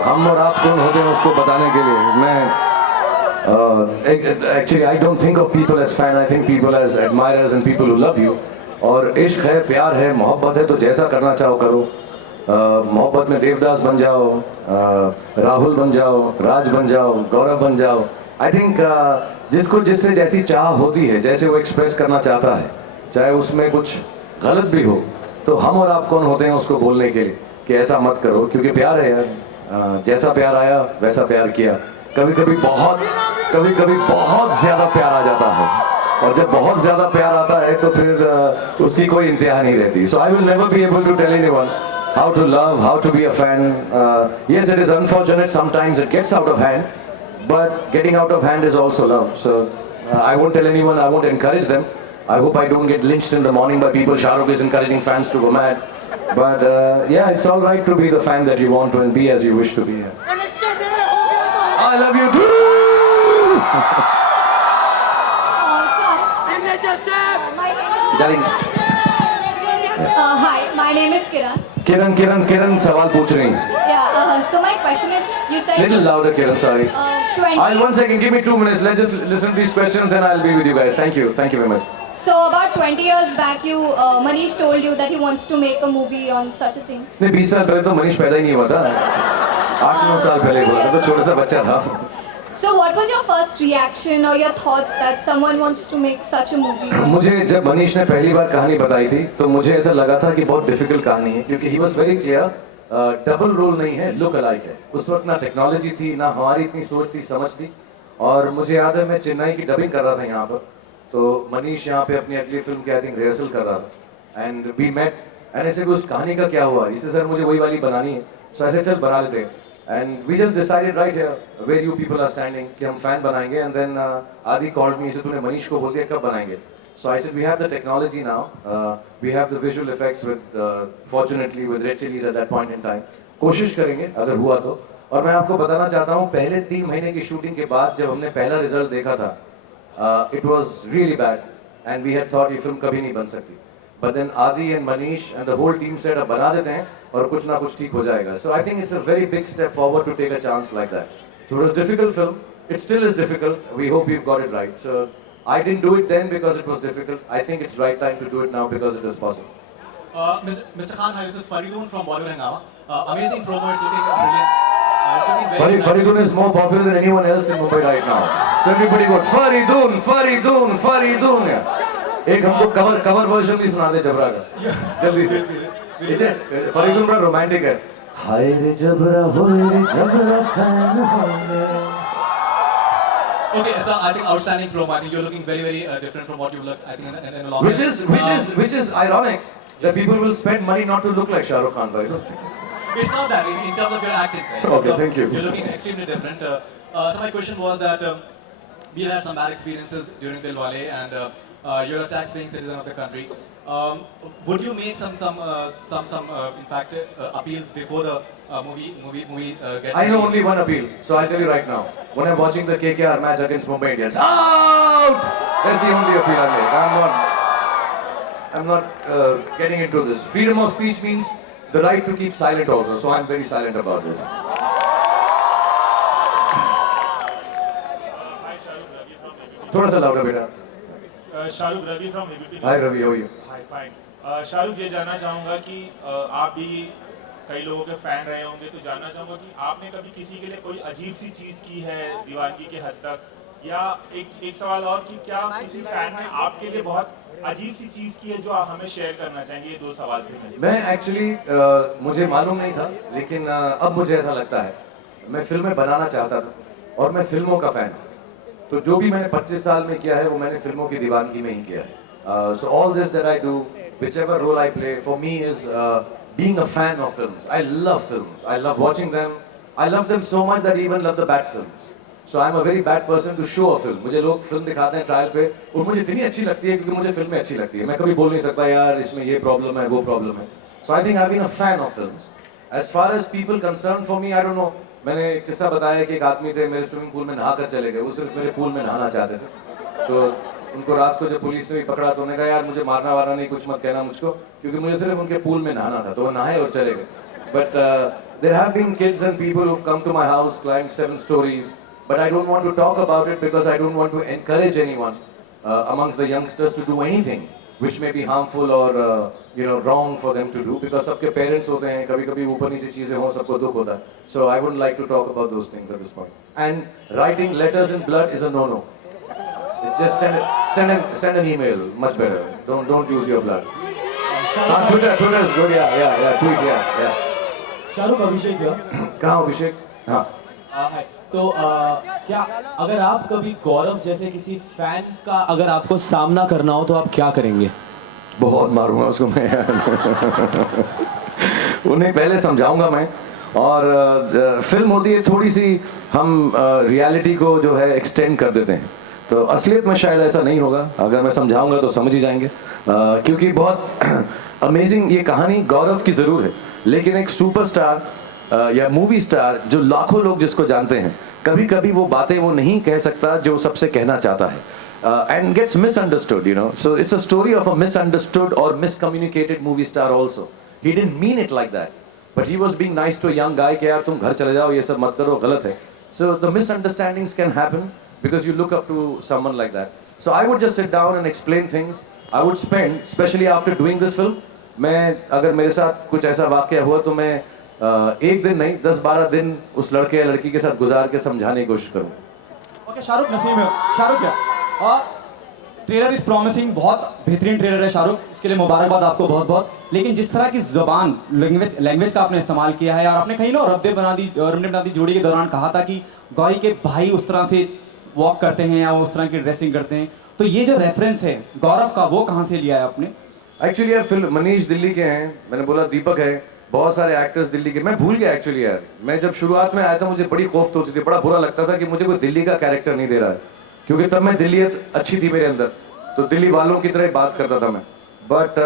हम और आप कौन होते हैं उसको बताने के लिए? मैं actually I don't think of people as fan, I think people as admirers and people who love you. और इश्क है, प्यार है, मोहब्बत है, तो जैसा करना चाहो करो। मोहब्बत में देवदास बन जाओ, राहुल बन जाओ, राज बन जाओ, गौरव बन जाओ। आई थिंक जिसको जिससे जैसी चाह होती है, जैसे वो एक्सप्रेस करना चाहता है, चाहे उसमें कुछ गलत भी हो, तो हम और आप कौन होते हैं उसको बोलने के लिए कि ऐसा मत करो, क्योंकि प्यार है यार। जैसा प्यार आया वैसा प्यार किया। कभी कभी बहुत ज़्यादा प्यार आ जाता है, और जब बहुत ज़्यादा प्यार आता है तो फिर उसकी कोई इंतहा नहीं रहती। So I will never be able to tell anyone how to love, how to be a fan. Yes, it is unfortunate sometimes it gets out of hand, but getting out of hand is also love. So I won't tell anyone, I won't encourage them. I hope I don't get lynched in the morning by people. Shahrukh is encouraging fans to go mad. But yeah, it's all right to be the fan that you want to and be as you wish to be. I love you too! Darling. Hi, my name is Kiran. किरण सवाल पूछ रही हैं। Yeah, So my question is, you said Little louder, Kiran, sorry. 20. One second, give me 2 minutes. Let's just listen to these questions, then I'll be with you guys. Thank you very much. So about 20 years back, Manish told you that he wants to make a movie on such a thing. नहीं 20 साल पहले तो मनीष पैदा ही नहीं हुआ था 8-9 साल पहले हुआ था, तो छोटा सा बच्चा था. So what was your first reaction or your thoughts that someone wants to make such a movie? मुझे जब मनीष ने पहली बार कहानी बताई थी तो मुझे ऐसा लगा था कि बहुत डिफिकल्ट कहानी है, क्योंकि he was very clear, double role नहीं है, लुक अलाइक है. उस वक्त ना टेक्नोलॉजी थी, ना हमारी इतनी सोच थी, समझ थी. और मुझे याद है मैं चेन्नई की डबिंग कर रहा था यहाँ पर, तो मनीष यहाँ पे अपनी अगली फिल्म की आई थिंक रिहर्सल कर रहा था, एंड वी मेट एंड ऐसे उस कहानी का क्या हुआ, इससे सर मुझे वही वाली बनानी है, सो ऐसे चल बना लेते हैं. And we just decided right here where you people are standing कि हम फैन बनाएंगे. And then Adi called me, इसे तूने मनीष को बोल दिया कब बनाएंगे. So I said we have the technology now, we have the visual effects with fortunately with Red Chillies at that point in time. कोशिश करेंगे अगर हुआ तो. और मैं आपको बताना चाहता हूँ पहले 3 महीने की शूटिंग के बाद जब हमने पहला रिजल्ट देखा था, it was really bad and we had thought ये फिल्म कभी नहीं बन सकती. But then Adi and Manish and the whole team said अब बना देते हैं और कुछ ना कुछ ठीक हो जाएगा. So I think it's a very big step forward to take a chance like that. So it was a difficult film. It still is difficult. We hope we've got it right. So I didn't do it then because it was difficult. I think it's right time to do it now because it is possible. Mr. Khan, hi, this is Faridun from Bollywood Hangama. Amazing promo, it's looking brilliant. It's looking very Faridun is more popular than anyone else in Mumbai right now. So everybody go Faridun, Faridun, Faridun. एक हमको cover version भी सुना दे जबरा का जल्दी से. फरीदुन बड़ा रोमांटिक है. हाय रे जबरा होए रे जबरा फैन होने. Okay, so I think outstanding promo. I think you're looking very, very different from what you look. I think in a long time. Which is ironic that people will spend money not to look like Shah Rukh Khan, Faridun. It's not that in terms of your acting. Right? Okay, thank you. You're looking extremely different. So my question was that we had some bad experiences during Dilwale, and you're a tax-paying citizen of the country. Would you make some in fact appeals before the movie gets I know released? only one appeal, so I'll tell you right now. When I'm watching the KKR match against Mumbai Indians, out! That's the only appeal I make. I'm not getting into this. Freedom of speech means the right to keep silent also, so I'm very silent about this. थोड़ा सा louder बेटा. Shahrukh Ravi from ABP. Hi Ravi, how are you? Hi fine. Shahrukh, ये जानना चाहूँगा कि आप भी कई लोगों के फैन रहे होंगे, तो जानना चाहूँगा कि आपने कभी किसी के लिए कोई अजीब सी चीज़ की है दीवानगी के हद तक, या एक सवाल और कि क्या किसी फैन ने आपके लिए बहुत अजीब सी चीज़ की है जो आप हमें शेयर करना चाहेंगे. ये 2 सवाल थे मेरे. मैं एक्चुअली मुझे मालूम नहीं था, लेकिन अब मुझे ऐसा लगता है मैं फिल्में बनाना चाहता था और मैं फिल्मों का फ़ैन हूँ. तो जो भी मैंने 25 साल में किया है वो मैंने फिल्मों की दीवानगी में ही किया है. So all this that I do, whichever role I play, for me is being a fan of films. I love films. I love watching them. I love them so much that I even love the bad films. So I'm a very bad person to show a film. मुझे लोग फिल्म दिखाते हैं ट्रायल पे और मुझे इतनी अच्छी लगती है क्योंकि मुझे फिल्में अच्छी लगती है. मैं कभी बोल नहीं सकता यार इसमें ये प्रॉब्लम है वो प्रॉब्लम है. So I think I've been a fan of films. As far as people concerned for me, I don't know. मैंने किस्सा बताया कि एक आदमी थे मेरे स्विमिंग पूल में नहा कर चले गए. वो सिर्फ मेरे पूल में नहाना चाहते थे. तो उनको रात को जब पुलिस ने भी पकड़ा तो उन्होंने कहा यार मुझे मारना वारना नहीं, कुछ मत कहना मुझको, क्योंकि मुझे सिर्फ उनके पूल में नहाना था. तो वो नहाए और चले गए. But there have been kids and people who've come to my house, climbed 7 stories. But I don't want to talk about it because I don't want to encourage anyone amongst the youngsters to do anything which may be harmful or wrong for them to do, because सबके parents होते हैं, कभी-कभी ऊपर नीचे चीजें हो, सबको दुख होता है. So I wouldn't like to talk about those things at this point. And writing letters in blood is a no-no. It's just send an email, much better. Don't use your blood. Twitter is good, yeah, tweet, yeah. Shahrukh, अभिषेक या कहाँ अभिषेक? हाँ. है तो क्या अगर आप कभी गौरव जैसे किसी फैन का अगर आपको सामना करना हो तो आप क्या करेंगे? बहुत मारूंगा उसको मैं. उन्हें पहले समझाऊंगा मैं. और फिल्म होती है थोड़ी सी हम रियलिटी को जो है एक्सटेंड कर देते हैं, तो असलियत में शायद ऐसा नहीं होगा. अगर मैं समझाऊंगा तो समझ ही जाएंगे, क्योंकि बहुत अमेजिंग ये कहानी गौरव की ज़रूर है, लेकिन एक सुपरस्टार या मूवी स्टार जो लाखों लोग जिसको जानते हैं, कभी कभी वो बातें वो नहीं कह सकता जो सबसे कहना चाहता है, and gets misunderstood, so it's a story of a misunderstood or miscommunicated movie star also. He didn't mean it like that, but he was being nice to a young guy कि यार तुम घर चले जाओ, ये सब मत करो, गलत है. So the misunderstandings can happen because you look up to someone like that. So I would just sit down and explain things. I would spend, especially after doing this film, मैं अगर मेरे साथ कुछ ऐसा वाक्य हुआ तो मैं एक दिन नहीं 10-12 दिन उस लड़के या लड़की के साथ गुजार के समझाने की कोशिश करूँ. ओके शाहरुख नसीम है. शाहरुख क्या और ट्रेलर इज प्रॉमिसिंग, बहुत बेहतरीन ट्रेलर है शाहरुख, इसके लिए मुबारकबाद आपको बहुत बहुत. लेकिन जिस तरह की जुबान लैंग्वेज का आपने इस्तेमाल किया है, और आपने कहीं ना रब्बे बना दी जोड़ी के दौरान कहा था कि गौरी के भाई उस तरह से वॉक करते हैं या उस तरह की ड्रेसिंग करते हैं, तो ये जो रेफरेंस है गौरव का वो कहाँ से लिया है आपने? एक्चुअली यार फिल्म मनीष दिल्ली के हैं, मैंने बोला दीपक है, बहुत सारे एक्टर्स दिल्ली के. मैं भूल गया एक्चुअली यार. मैं जब शुरुआत में आया था मुझे बड़ी खौफ होती थी, बड़ा बुरा लगता था कि मुझे कोई दिल्ली का कैरेक्टर नहीं दे रहा है, क्योंकि तब मैं दिल्लीयत अच्छी थी मेरे अंदर, तो दिल्ली वालों की तरह बात करता था मैं. बट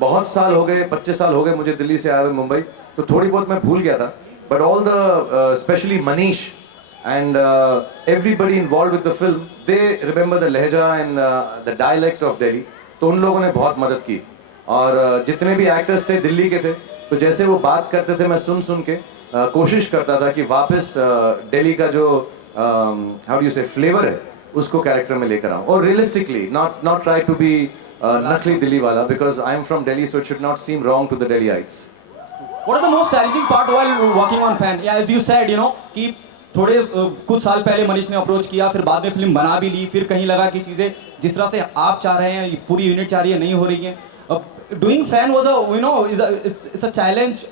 बहुत साल हो गए, 25 साल हो गए मुझे दिल्ली से आए हुए मुंबई, तो थोड़ी बहुत मैं भूल गया था. But all the specially Manish and everybody involved with the film, they remember the लहजा and the dialect of Delhi. तो उन लोगों ने बहुत मदद की. और जितने भी एक्टर्स थे दिल्ली के थे, तो जैसे वो बात करते थे मैं सुन के कोशिश करता था कि वापस दिल्ली का जो हाउ डू यू से फ्लेवर है उसको कैरेक्टर में लेकर आऊँ. और realistically not try to be नकली दिल्ली वाला, because I am from Delhi, so it should not seem wrong to the Delhiites. What is the most challenging part while working on Fan? Yeah, as you said, you know कि थोड़े कुछ साल पहले मनीष ने अप्रोच किया, फिर बाद में फिल्म बना भी ली, फिर कहीं लगा कि चीज़ें जिस तरह से आप चाह रहे हैं, पूरी यूनिट चाह रही है, नहीं हो रही हैं. Doing Fan was it's a challenge.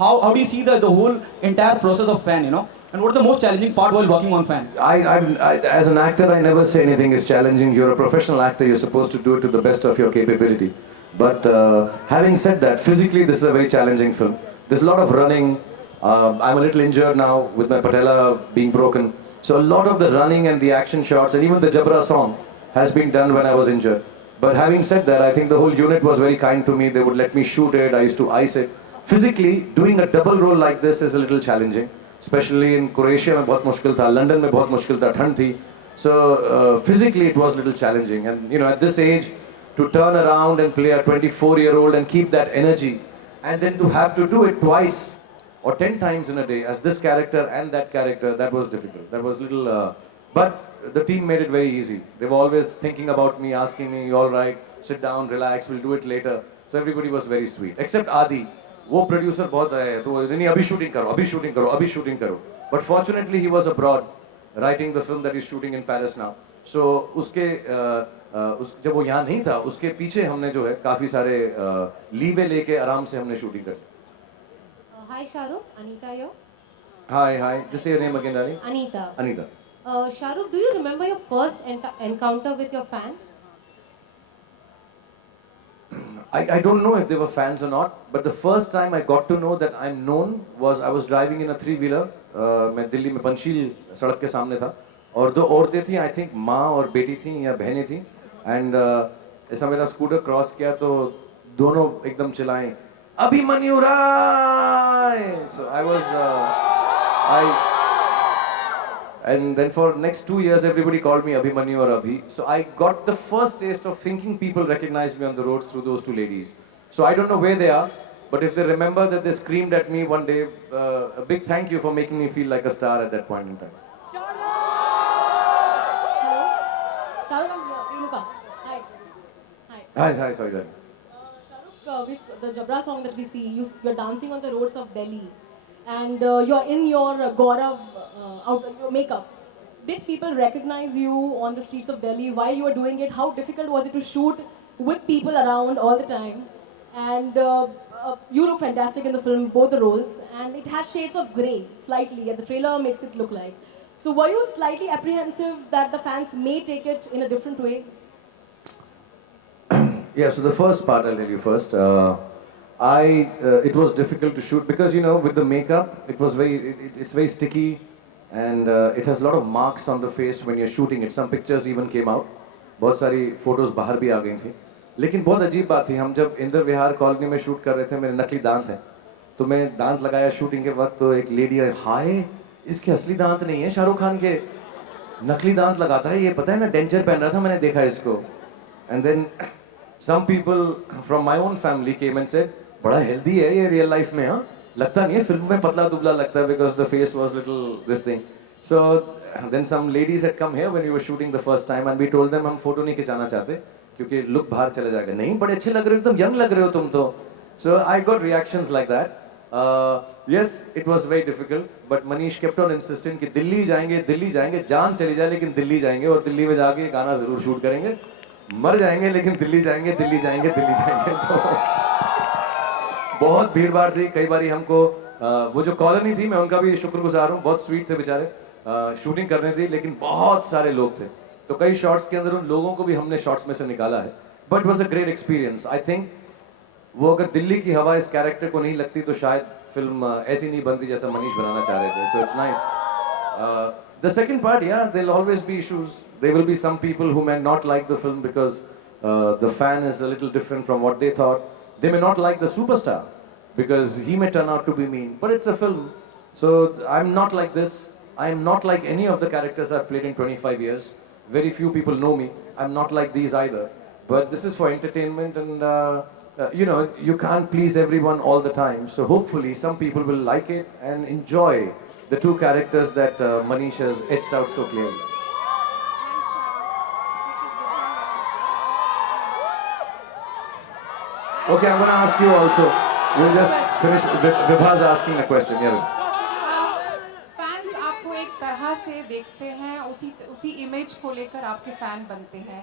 How do you see the whole entire process of Fan? And what is the most challenging part while working on Fan? I as an actor, I never say anything is challenging. You're a professional actor. You're supposed to do it to the best of your capability. But having said that, physically this is a very challenging film. There's a lot of running. I'm a little injured now with my patella being broken. So a lot of the running and the action shots and even the Jabra song has been done when I was injured. But having said that, I think the whole unit was very kind to me. They would let me shoot it. I used to ice it. Physically, doing a double role like this is a little challenging. Especially in Croatia में बहुत मुश्किल था, London में बहुत मुश्किल था, ठंड थी. So physically it was a little challenging. And at this age, to turn around and play a 24-year-old and keep that energy, and then to have to do it twice or 10 times in a day as this character and that character, that was difficult. That was little, but the team made it very easy. They were always thinking about me, asking me, all right, sit down, relax, we'll do it later. So everybody was very sweet, except Adi. वो प्रोड्यूसर बहुत आए तो नहीं अभी shooting करो, अभी shooting करो, अभी शूटिंग करो. But fortunately he was abroad writing the film that is shooting in Paris now. So उसके जब वो यहाँ नहीं था, उसके पीछे हमने जो है काफ़ी सारे लीवे लेके आराम से हमने शूटिंग करी. Hi Shahrukh, Anita here. Hi. Just say your name again, darling. Anita. Shahrukh, do you remember your first encounter with your fan? I don't know if they were fans or not, but the first time I got to know that I'm known was I was driving in a 3-wheeler. मैं दिल्ली में पंचशील सड़क के सामने था और 2 औरतें थी, I think माँ और बेटी थी या बहनें थी. एंड ऐसा मेरा स्कूटर क्रॉस किया तो दोनों एकदम चिल्लाएं अभिमन्यु राय. So I was and then for next 2 years everybody called me Abhimanyu or Abhi. So I got the first taste of thinking people recognized me on the roads through those 2 ladies. So I don't know where they are, but if they remember that they screamed at me one day, a big thank you for making me feel like a star at that point in time. Hello? Shahrukh, I'm here. Renuka. Hi. Sorry darling. Shahrukh, the Jabra song that we see, you're dancing on the roads of Delhi, and you're in your Gaurav your makeup. Did people recognize you on the streets of Delhi while you were doing it? How difficult was it to shoot with people around all the time? And you look fantastic in the film, both the roles, and it has shades of grey slightly, and the trailer makes it look like. So were you slightly apprehensive that the fans may take it in a different way? Yeah, so the first part I'll tell you first. It was difficult to shoot because with the makeup it was it's very sticky and it has a lot of marks on the face when you're shooting it. Some pictures even came out. बहुत सारी photos बाहर भी आ गई थी. लेकिन बहुत अजीब बात थी, हम जब इंदिरा विहार कॉलोनी में शूट कर रहे थे, मेरे नकली दांत हैं, तो मैं दांत लगाया शूटिंग के वक्त, तो एक लेडी आई, हाय इसके असली दांत नहीं है, शाहरुख खान के नकली दांत लगाता है, ये पता है ना, डेंजर पहन रहा था, मैंने देखा इसको. And then some people from my own family came and said, बड़ा हेल्दी है ये रियल लाइफ में. हाँ लगता नहीं है फिल्म में पतला दुबला लगता है because the face was little this thing so then some ladies had come here when we were shooting the first time and we told them हम फोटो नहीं खिंचाना चाहते क्योंकि लुक बाहर चले जाएगा नहीं बड़े अच्छे लग रहे हो तुम यंग लग रहे हो तुम तो so I got reactions like that yes it was very difficult but Manish kept on insisting कि दिल्ली जाएंगे जान चली जाए लेकिन दिल्ली जाएंगे और दिल्ली में जाके गाना जरूर शूट करेंगे मर जाएंगे लेकिन दिल्ली जाएंगे तो बहुत भीड़ भाड़ थी कई बारी हमको वो जो कॉलोनी थी मैं उनका भी शुक्रगुजार हूँ बहुत स्वीट थे बेचारे शूटिंग करने थी लेकिन बहुत सारे लोग थे तो कई शॉट्स के अंदर उन लोगों को भी हमने शॉट्स में से निकाला है but was a great experience I think वो अगर दिल्ली की हवा इस कैरेक्टर को नहीं लगती तो शायद फिल्म ऐसी नहीं बनती जैसा मनीष बनाना चाह रहे थे so it's nice the second part या there will always be issues there will be some people who may not like the film because the Fan is a little different from what they thought they may not like the superstar because he may turn out to be mean but it's a film so I'm not like this I am not like any of the characters I've played in 25 years very few people know me I'm not like these either but this is for entertainment and you know you can't please everyone all the time so hopefully some people will like it and enjoy the two characters that Manish has etched out so clearly okay I'm going to ask you also we'll just finish Vibha's asking a question yeah fans आपको एक तरह से देखते हैं उसी इमेज को लेकर आपके फैन बनते हैं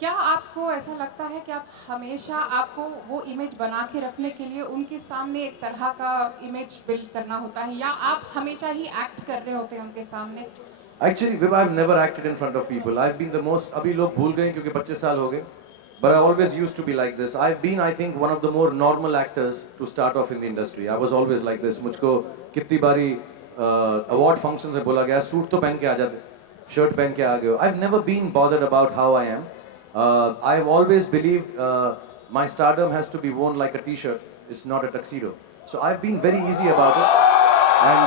क्या आपको ऐसा लगता है कि आप हमेशा आपको वो इमेज बना के रखने के लिए उनके सामने एक तरह का इमेज बिल्ड करना होता है या आप हमेशा ही एक्ट कर रहे होते हैं उनके सामने Actually, Viv, I've never acted in front of people. I've been the most. अभी लोग भूल गए क्योंकि 25 साल हो गए. But I always used to be like this. I've been, I think, one of the more normal actors to start off in the industry. I was always like this. मुझको कितनी बारी award functions में बोला गया सूट तो पहन के आ जाते, शर्ट पहन के आ गए. I've never been bothered about how I am. I've always believed my stardom has to be worn like a t-shirt. It's not a tuxedo. So I've been very easy about it. And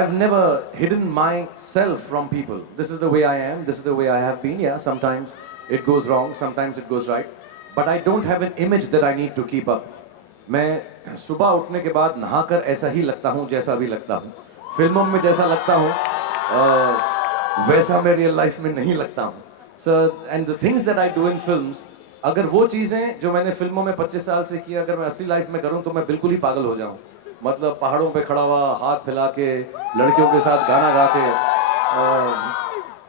I've never hidden myself from people. This is the way I am. This is the way I have been. Yeah, sometimes it goes wrong. Sometimes it goes right. But I don't have an image that I need to keep up. मैं सुबह उठने के बाद नहाकर ऐसा ही लगता हूँ जैसा भी लगता हूँ. फिल्मों में जैसा लगता हूँ वैसा मैं रियल लाइफ में नहीं लगता हूँ. So and the things that I do in films, अगर वो चीज़ें जो मैंने फिल्मों में 25 साल से की अगर मैं असली लाइफ में करूँ तो मैं बिल्कुल ही पागल हो जाऊँ. मतलब पहाड़ों पे खड़ा हुआ हाथ फैला के लड़कियों के साथ गाना गा के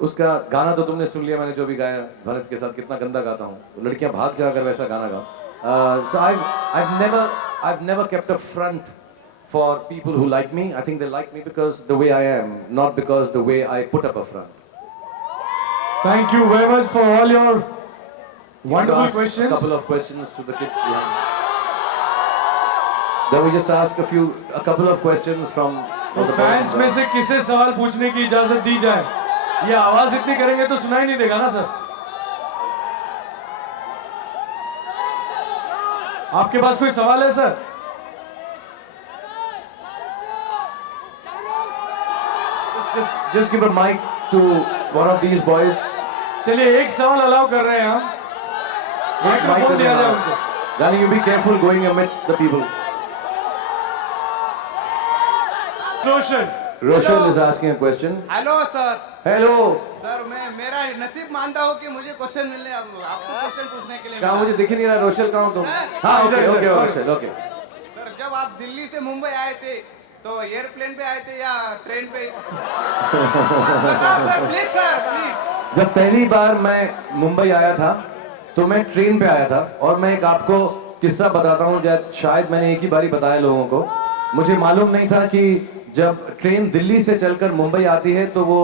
उसका गाना तो तुमने सुन लिया मैंने जो भी गाया भरत के साथ कितना गंदा गाता हूँ लड़कियाँ भाग जा अगर वैसा गाना गाओ so I've never kept a front for people who like me. I think they like me because the way I am, not because the way I put up a front. Thank you very much for all your wonderful Ask questions. A couple of questions to the kids behind. Then we just ask a couple of questions from तो the fans boys. में से किसे सवाल पूछने की इजाजत दी जाए ये आवाज इतनी करेंगे तो सुनाई नहीं देगा ना सर आपके पास कोई सवाल है sir Just give a mic to one of these boys. चलिए एक सवाल अलाउ कर रहे हैं हम माइक्रोफोन दिया जाए उनको Darling, you be careful going amidst the people. Roshan is asking a question. Hello sir Hello. Sir मैं मेरा नसीब मानता हूँ कि मुझे क्वेश्चन मिलने आपको क्वेश्चन पूछने के लिए कहाँ मुझे दिख ही नहीं रहा रोशल कहाँ हो तुम? हाँ ओके ओके रोशल ओके. सर जब आप दिल्ली से मुंबई आए थे तो एयरप्लेन पे आए थे या ट्रेन पे बताओ सर प्लीज जब पहली बार मैं मुंबई आया था तो मैं ट्रेन पे आया था और मैं एक आपको किस्सा बताता हूँ शायद मैंने एक ही बारी बताया लोगों को. मुझे मालूम नहीं था कि जब ट्रेन दिल्ली से चलकर मुंबई आती है तो वो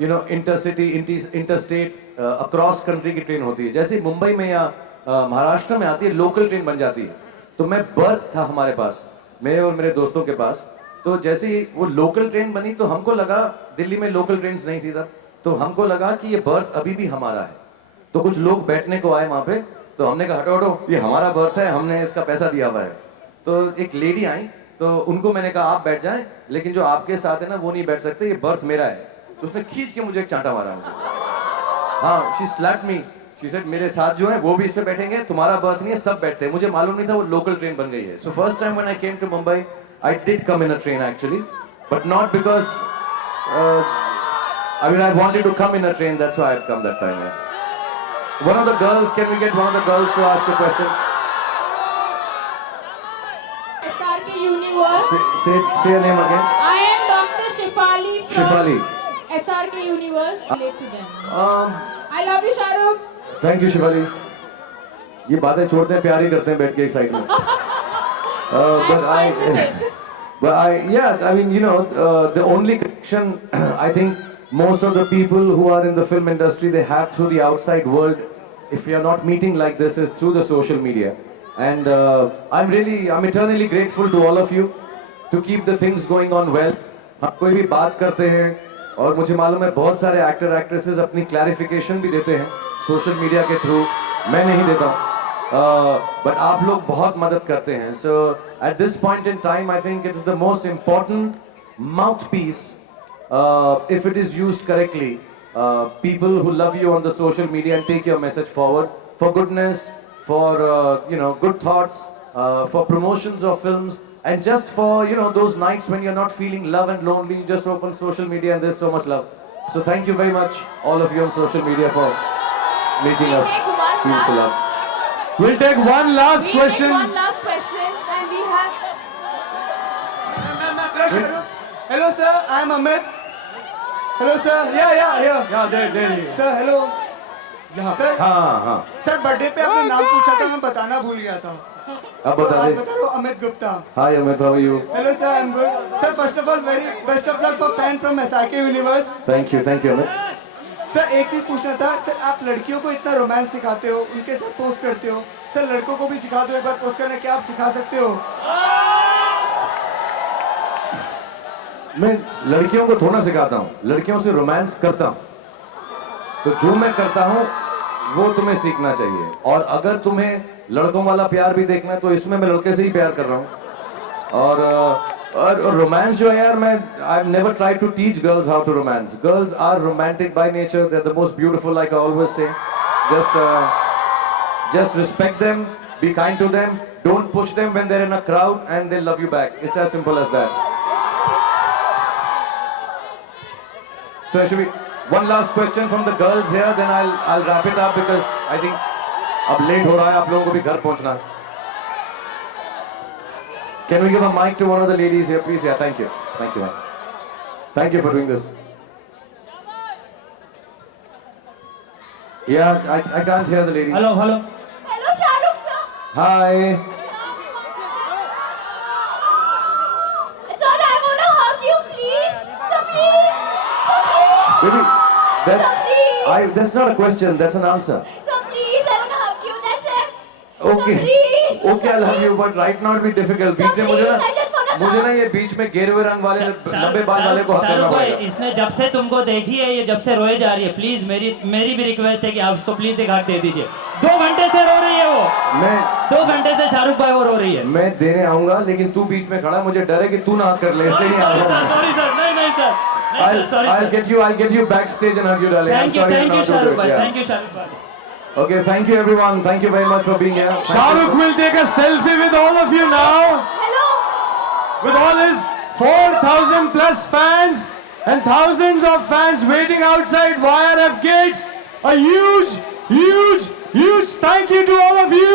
you know intercity interstate across country की ट्रेन होती है. जैसे मुंबई में या महाराष्ट्र में आती है लोकल ट्रेन बन जाती है. तो मैं बर्थ था हमारे पास मेरे और मेरे दोस्तों के पास. तो जैसे ही वो लोकल ट्रेन बनी तो हमको लगा दिल्ली में लोकल ट्रेन नहीं थी तब तो हमको लगा कि ये बर्थ अभी भी हमारा है. तो कुछ लोग बैठने को आए वहाँ पे तो हमने कहा हटो हटो ये हमारा बर्थ है हमने इसका पैसा दिया हुआ है. तो एक लेडी आई तो उनको मैंने कहा आप बैठ जाएं लेकिन जो आपके साथ है ना वो नहीं बैठ सकते ये बर्थ मेरा है. तो उसने खींच के मुझे एक चांटा मारा. हाँ she slapped me she said मेरे साथ जो है वो भी इससे बैठेंगे, तुम्हारा बर्थ नहीं है, सब बैठते हैं। मुझे मालूम नहीं था वो लोकल ट्रेन बन गई है। So first time when I came to Mumbai I did come in a train actually, but not because I mean I wanted to come in a train, that's why I'd come that time. Yeah. One of the girls, can we get one of the girls to ask a question? SRK Universe. Say your name again. I am Dr. Shifali from Shifali. SRK Universe. Relate to them. I love you, Shahrukh. Thank you, Shifali. ये बातें छोड़ते हैं, प्यार ही करते हैं बैठ के एक साइड में. I mean, you know, the only connection I think most of the people who are in the film industry they have through the outside world, if we are not meeting like this, is through the social media. And I'm eternally grateful to all of you to keep the things going on well. हम कोई भी बात करते हैं और मुझे मालूम है बहुत सारे एक्टर एक्ट्रेसेस अपनी क्लैरिफिकेशन भी देते हैं सोशल मीडिया के थ्रू, मैं नहीं देता हूँ, बट आप लोग बहुत मदद करते हैं. So at this point in time I think it is the most important mouthpiece if it is used correctly. People who love you on the social media and take your message forward for goodness, for good thoughts, for promotions of films, and just for those nights when you're not feeling love and lonely, you just open social media and there's so much love. So thank you very much all of you on social media for making us feel so loved. We'll take one last question. One last question, and we have. Hello sir, I am Amit. Hello sir, yeah. there. Sir, hello. Sir, हाँ sir birthday पे आपने नाम पूछा था, मैं बताना भूल गया था. अब बता दे. बता रहा हूँ, अमित Gupta. Hi Amit, how are you? Hello sir, I'm good. Sir, first of all, very best of luck for fan from SRK Universe. Thank you Amit. Sir एक चीज पूछना था, सर आप लड़कियों को इतना रोमांस सिखाते हो, उनके साथ पोस्ट करते हो, सर लड़कों को भी सिखा दो एक बार पोस्ट करना, क्या आप सिखा सकते हो? मैं लड़कियों को थोड़ा सिखाता हूँ, लड़कियों से रोमांस करता हूँ. तो जो मैं करता हूँ वो तुम्हें सीखना चाहिए. और अगर तुम्हें लड़कों वाला प्यार भी देखना है तो इसमें मैं लड़के से ही प्यार कर रहा हूँ. और रोमांस जो है यार, मैं I have never tried to teach girls how to romance. Girls are romantic by nature, they are the most beautiful, like I always say. Just respect them, be kind to them, don't push them when they're in a crowd and they'll love you back. It's as simple as that. So it should be one last question from the girls here, then I'll wrap it up because I think अब late हो रहा है, आप लोगों को भी घर पहुंचना है. Can we give a mic to one of the ladies here, please? Yeah, thank you, man. Thank you for doing this. Yeah, I can't hear the lady. Hello, Shahrukh sir. Hi. Sir, I wanna hug you, please. Sir, please. Sir, please. Baby, that's not a question, that's an answer. Sir, please. I wanna hug you. That's it. Okay. Sir, please. Okay, I'll hug you, but right now it'll be difficult. बीच में मुझे ना ये बीच में गेरुए रंग वाले लंबे बाल वाले को हक करना पड़ेगा. इसने जब से तुमको देखी है, ये जब से रोए जा रही है, प्लीज मेरी भी रिक्वेस्ट है कि आप उसको प्लीज एक हक दे दीजिए. 2 घंटे से रो रही है वो. मैं 2 घंटे से शाहरुख भाई वो रो रही है. मैं देने आऊंगा, लेकिन तू बीच में खड़ा, मुझे डर है कि तू ना हक कर ले, इसलिए नहीं आ रहा हूं. सॉरी सर, नहीं sir. I'll get you backstage and hug you, darling. Thank you Shahrukh भाई. Thank you शाहरुख भाई. Okay, thank you everyone. Thank you very much for being here. Shahrukh will take a selfie with all of you now. Hello. With all his 4,000 plus fans and thousands of fans waiting outside YRF gates. A huge thank you to all of you.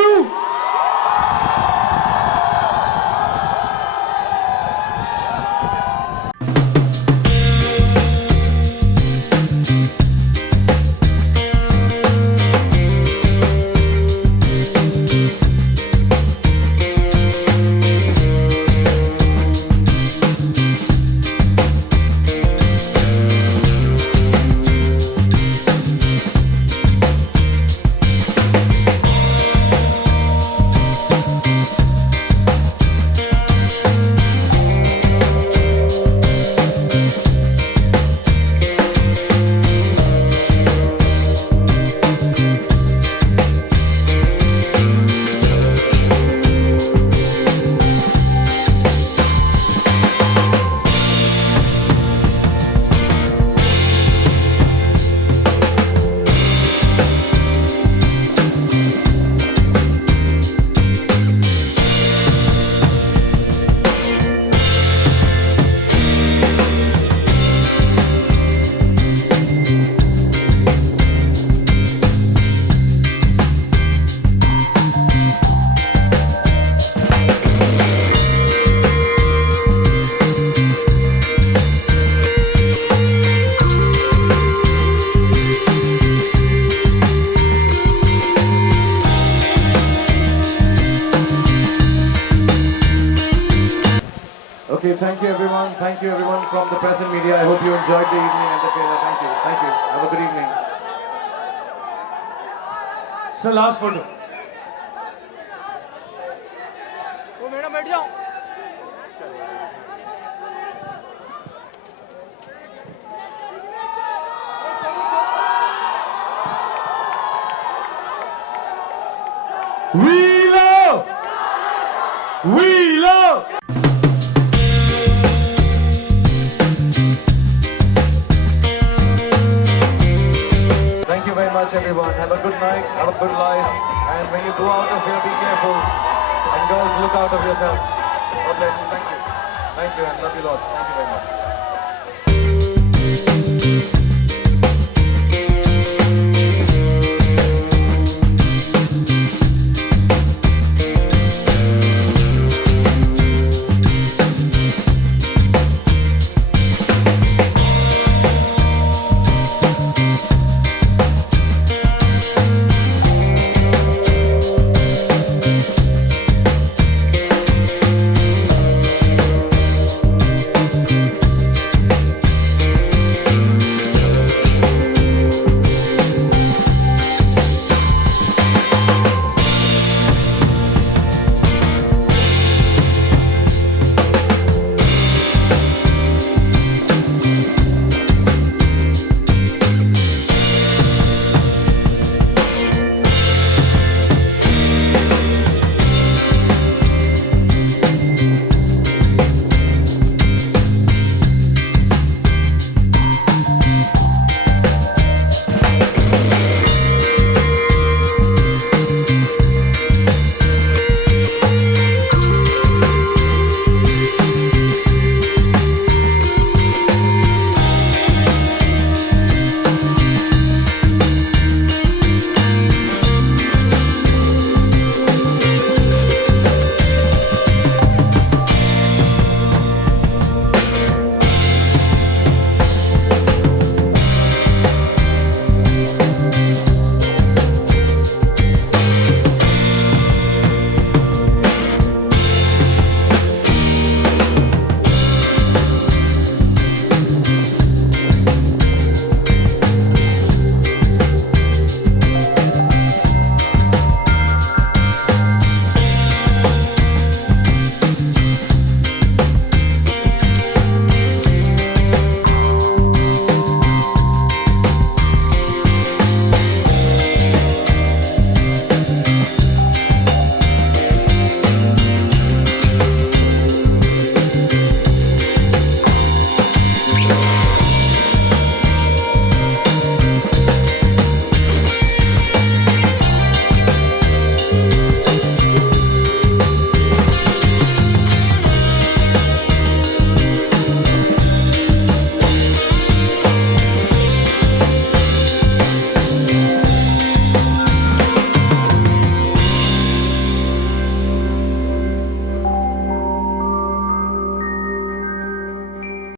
Okay, thank you everyone. Thank you everyone from the press and media. I hope you enjoyed the evening and the trailer. Thank you. Thank you. Have a good evening. Sir last photo We love! We love! Thank you very much everyone. Have a good night. Have a good life. And when you go out of here, be careful. And girls, look out of yourself. God bless you. Thank you. Thank you and love you lots. Thank you very much.